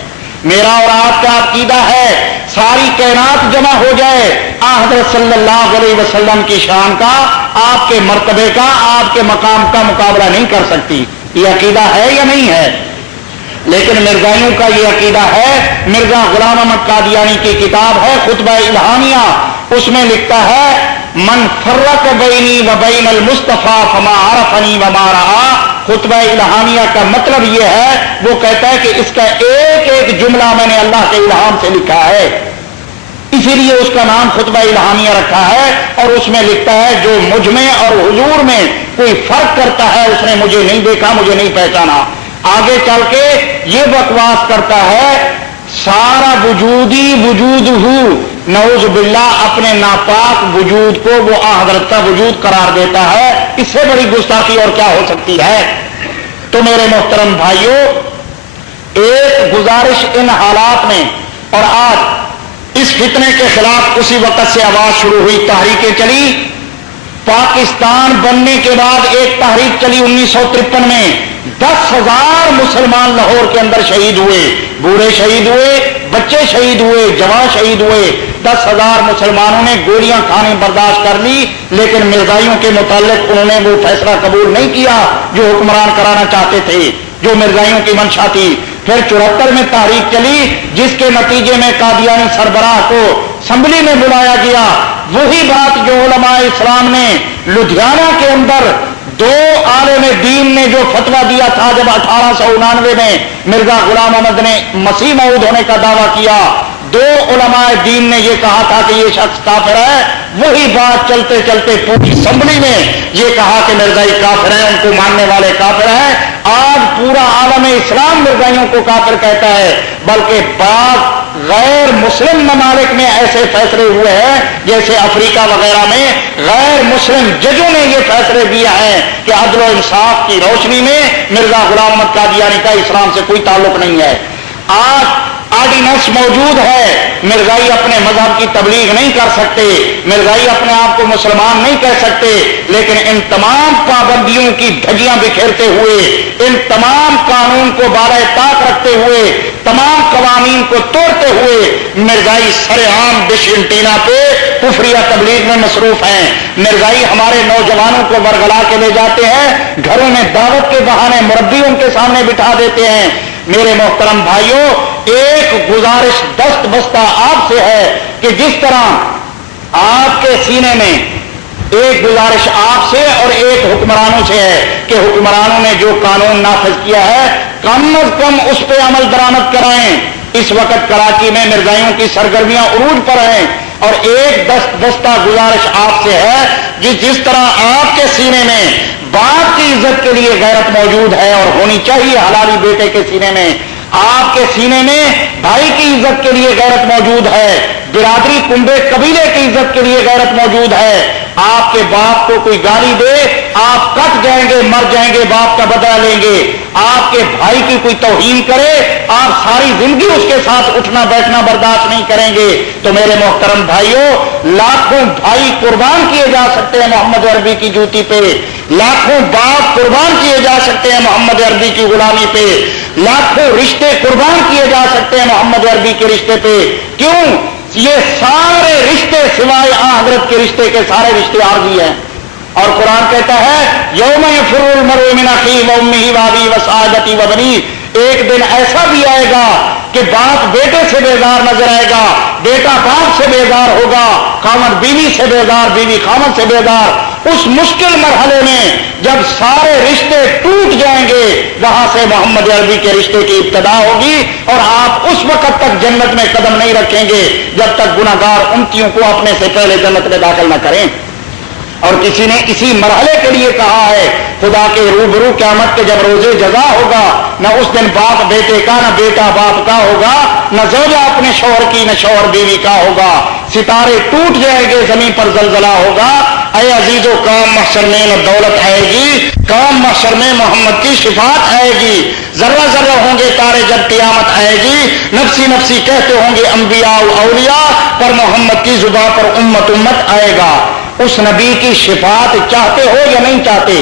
میرا اور آپ کا عقیدہ ہے ساری کائنات جمع ہو جائے حضرت صلی اللہ علیہ وسلم کی شان کا، آپ کے مرتبے کا، آپ کے مقام کا مقابلہ نہیں کر سکتی۔ یہ عقیدہ ہے یا نہیں ہے؟ لیکن مرزائیوں کا یہ عقیدہ ہے۔ مرزا غلام احمد قادیانی کی کتاب ہے خطبہ الہامیہ، اس میں لکھتا ہے من فرق بینی و بین المصطفیٰ فما عرفنی وما رعا۔ خطبہ الہامیہ کا مطلب یہ ہے، وہ کہتا ہے کہ اس کا ایک ایک جملہ میں نے اللہ کے الہام سے لکھا ہے، اسی لیے اس کا نام خطبہ الہامیہ رکھا ہے، اور اس میں لکھتا ہے جو مجھ میں اور حضور میں کوئی فرق کرتا ہے اس نے مجھے نہیں دیکھا، مجھے نہیں پہچانا۔ آگے چل کے یہ بکواس کرتا ہے سارا وجودی وجود ہو، نعوذ باللہ اپنے ناپاک وجود کو وہ حضرت کا وجود قرار دیتا ہے۔ اس سے بڑی گستاخی اور کیا ہو سکتی ہے؟ تو میرے محترم بھائیوں ایک گزارش ان حالات میں، اور آج اس فتنے کے خلاف اسی وقت سے آواز شروع ہوئی، تحریکیں چلی۔ پاکستان بننے کے بعد ایک تحریک چلی 1953 میں، 10,000 مسلمان لاہور کے اندر شہید ہوئے، بوڑھے شہید ہوئے، بچے شہید ہوئے، جوان شہید ہوئے۔ 10,000 مسلمانوں نے گولیاں کھانے برداشت کر لی، لیکن مرزائیوں کے متعلق انہوں نے وہ فیصلہ قبول نہیں کیا جو حکمران کرانا چاہتے تھے، جو مرزائیوں کی منشا تھی۔ پھر 74 میں تحریک چلی جس کے نتیجے میں قادیانی سربراہ کو اسمبلی میں بلایا گیا. وہی بات جو علماء اسلام نے لدھیانہ کے اندر 2 عالم دین نے جو فتویٰ دیا تھا جب 1899 میں مرزا غلام احمد نے مسیح موعود ہونے کا دعویٰ کیا، 2 علماء دین نے یہ کہا تھا کہ یہ شخص کافر ہے. وہی بات چلتے چلتے پوری اسمبلی میں یہ کہا کہ مرزائی کافر ہیں، ان کو ماننے والے کافر ہیں. آج پورا عالم اسلام مرزائیوں کو کافر کہتا ہے، بلکہ بعض غیر مسلم ممالک میں ایسے فیصلے ہوئے ہیں جیسے افریقہ وغیرہ میں غیر مسلم ججوں نے یہ فیصلے دیے ہیں کہ عدل و انصاف کی روشنی میں مرزا غلام احمد قادیانی کا اسلام سے کوئی تعلق نہیں ہے. آج آرڈیننس موجود ہے، مرزائی اپنے مذہب کی تبلیغ نہیں کر سکتے، مرزائی اپنے آپ کو مسلمان نہیں کہہ سکتے، لیکن ان تمام پابندیوں کی دھجیاں بکھیرتے ہوئے، ان تمام قانون کو بالائے طاق رکھتے ہوئے، تمام قوانین کو توڑتے ہوئے مرزائی سر عام ڈش انٹینا پہ کفریہ تبلیغ میں مصروف ہیں. مرزائی ہمارے نوجوانوں کو ورگلا کے لے جاتے ہیں، گھروں میں دعوت کے بہانے مربی ان کے سامنے بٹھا دیتے ہیں. میرے محترم بھائیوں، ایک گزارش دست بستہ آپ سے ہے کہ جس طرح آپ کے سینے میں ایک گزارش آپ سے اور ایک حکمرانوں سے ہے کہ حکمرانوں نے جو قانون نافذ کیا ہے کم از کم اس پہ عمل درآمد کرائیں. اس وقت کراچی میں مرزائیوں کی سرگرمیاں عروج پر ہیں، اور ایک دست بستہ گزارش آپ سے ہے کہ جس طرح آپ کے سینے میں باپ کی عزت کے لیے غیرت موجود ہے اور ہونی چاہیے حلالی بیٹے کے سینے میں، آپ کے سینے میں بھائی کی عزت کے لیے غیرت موجود ہے، برادری کنبے قبیلے کی عزت کے لیے غیرت موجود ہے. آپ کے باپ کو کوئی گالی دے آپ کٹ جائیں گے، مر جائیں گے، باپ کا بدلہ لیں گے. آپ کے بھائی کی کوئی توہین کرے آپ ساری زندگی اس کے ساتھ اٹھنا بیٹھنا برداشت نہیں کریں گے. تو میرے محترم بھائیوں، لاکھوں بھائی قربان کیے جا سکتے ہیں محمد عربی کی جوتی پہ، لاکھوں باپ قربان کیے جا سکتے ہیں محمد عربی کی غلامی پہ، لاکھوں رشتے قربان کیے جا سکتے ہیں محمد عربی کے رشتے پہ. کیوں؟ یہ سارے رشتے سوائے حضرت کے رشتے کے سارے رشتے عارضی ہیں. اور قرآن کہتا ہے یوم یفر المرء من اخیہ وامہ وابیہ وصاحبتہ وبنیہ، ایک دن ایسا بھی آئے گا کہ باپ بیٹے سے بیزار نظر آئے گا، بیٹا باپ سے بیزار ہوگا، خامد بیوی سے بیزار، بیوی خامد سے بیزار. اس مشکل مرحلے میں جب سارے رشتے ٹوٹ جائیں گے وہاں سے محمد عربی کے رشتے کی ابتدا ہوگی، اور آپ اس وقت تک جنت میں قدم نہیں رکھیں گے جب تک گناہگار امتیوں کو اپنے سے پہلے جنت میں داخل نہ کریں. اور کسی نے اسی مرحلے کے لیے کہا ہے خدا کے روبرو قیامت کے جب روزے جزا ہوگا، نہ اس دن باپ بیٹے کا، نہ بیٹا باپ کا ہوگا، نہ زوجہ اپنے شوہر کی، نہ شوہر بیوی کا ہوگا. ستارے ٹوٹ جائیں گے، زمین پر زلزلہ ہوگا. اے عزیزو، کام محشر میں نہ دولت آئے گی، کام محشر میں محمد کی شفاعت آئے گی. ذرہ ذرہ ہوں گے تارے جب قیامت آئے گی، نفسی نفسی کہتے ہوں گے انبیاء و اولیاء، پر محمد کی زبان پر امت امت آئے گا. اس نبی کی شفاعت چاہتے ہو یا نہیں چاہتے؟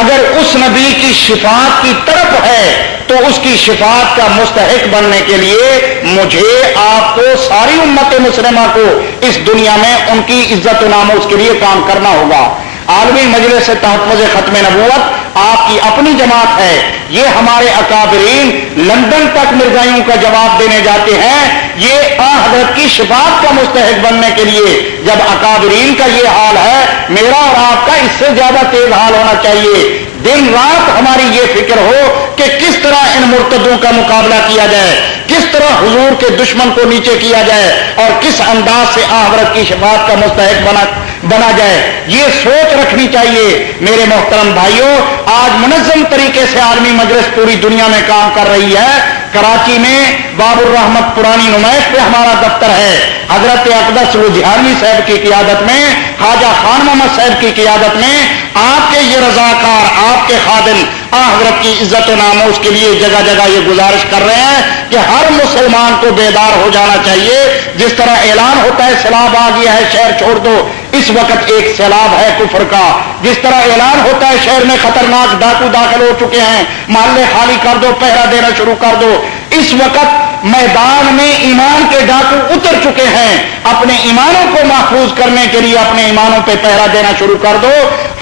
اگر اس نبی کی شفاعت کی طرف ہے تو اس کی شفاعت کا مستحق بننے کے لیے مجھے آپ کو ساری امت مسلمہ کو اس دنیا میں ان کی عزت و ناموس کے لیے کام کرنا ہوگا. عالمی مجلس تحفظ ختم نبوت آپ کی اپنی جماعت ہے. یہ ہمارے اکابرین لندن تک مرزائیوں کا جواب دینے جاتے ہیں. یہ حضرت کی شفاعت کا مستحق بننے کے لیے جب اکابرین کا یہ حال ہے، میرا اور آپ کا اس سے زیادہ تیز حال ہونا چاہیے. دن رات ہماری یہ فکر ہو کہ کس طرح ان مرتدوں کا مقابلہ کیا جائے، کس طرح حضور کے دشمن کو نیچے کیا جائے، اور کس انداز سے حضرت کی شفاعت کا مستحق بنا جائے. یہ سوچ رکھنی چاہیے. میرے محترم بھائیوں، آج منظم طریقے سے عالمی مجلس پوری دنیا میں کام کر رہی ہے. کراچی میں باب الرحمت پرانی نمائش پہ ہمارا دفتر ہے. حضرت اقدس لدھیانوی صاحب کی قیادت میں، خواجہ خان محمد صاحب کی قیادت میں آپ کے یہ رضاکار، آپ کے خادم حضرت کی عزت و ناموس کے لیے جگہ جگہ یہ گزارش کر رہے ہیں کہ ہر مسلمان کو بیدار ہو جانا چاہیے. جس طرح اعلان ہوتا ہے سیلاب آ گیا ہے شہر چھوڑ دو، اس وقت ایک سیلاب ہے کفر کا. جس طرح اعلان ہوتا ہے شہر میں خطرناک ڈاکو داخل ہو چکے ہیں، محلے خالی کر دو، پہرا دینا شروع کر دو، اس وقت میدان میں ایمان کے ڈاکو اتر چکے ہیں. اپنے ایمانوں کو محفوظ کرنے کے لیے اپنے ایمانوں پہ پہرا دینا شروع کر دو.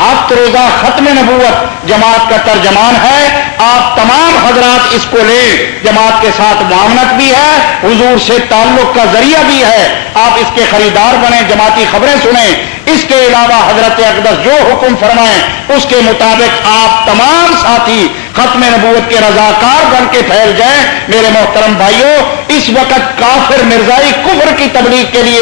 ہفت روزہ ختم نبوت جماعت کا ترجمان ہے. آپ تمام حضرات اس کو لیں. جماعت کے ساتھ معاملت بھی ہے, حضور سے تعلق کا ذریعہ بھی ہے. آپ اس کے خریدار بنیں, جماعتی خبریں سنیں. اس کے علاوہ حضرت اقدس جو حکم فرمائیں اس کے مطابق آپ تمام ساتھی ختم نبوت کے رضاکار بن کے پھیل جائیں. میرے محترم بھائیوں, اس وقت کافر مرزائی کفر کی تبلیغ کے لیے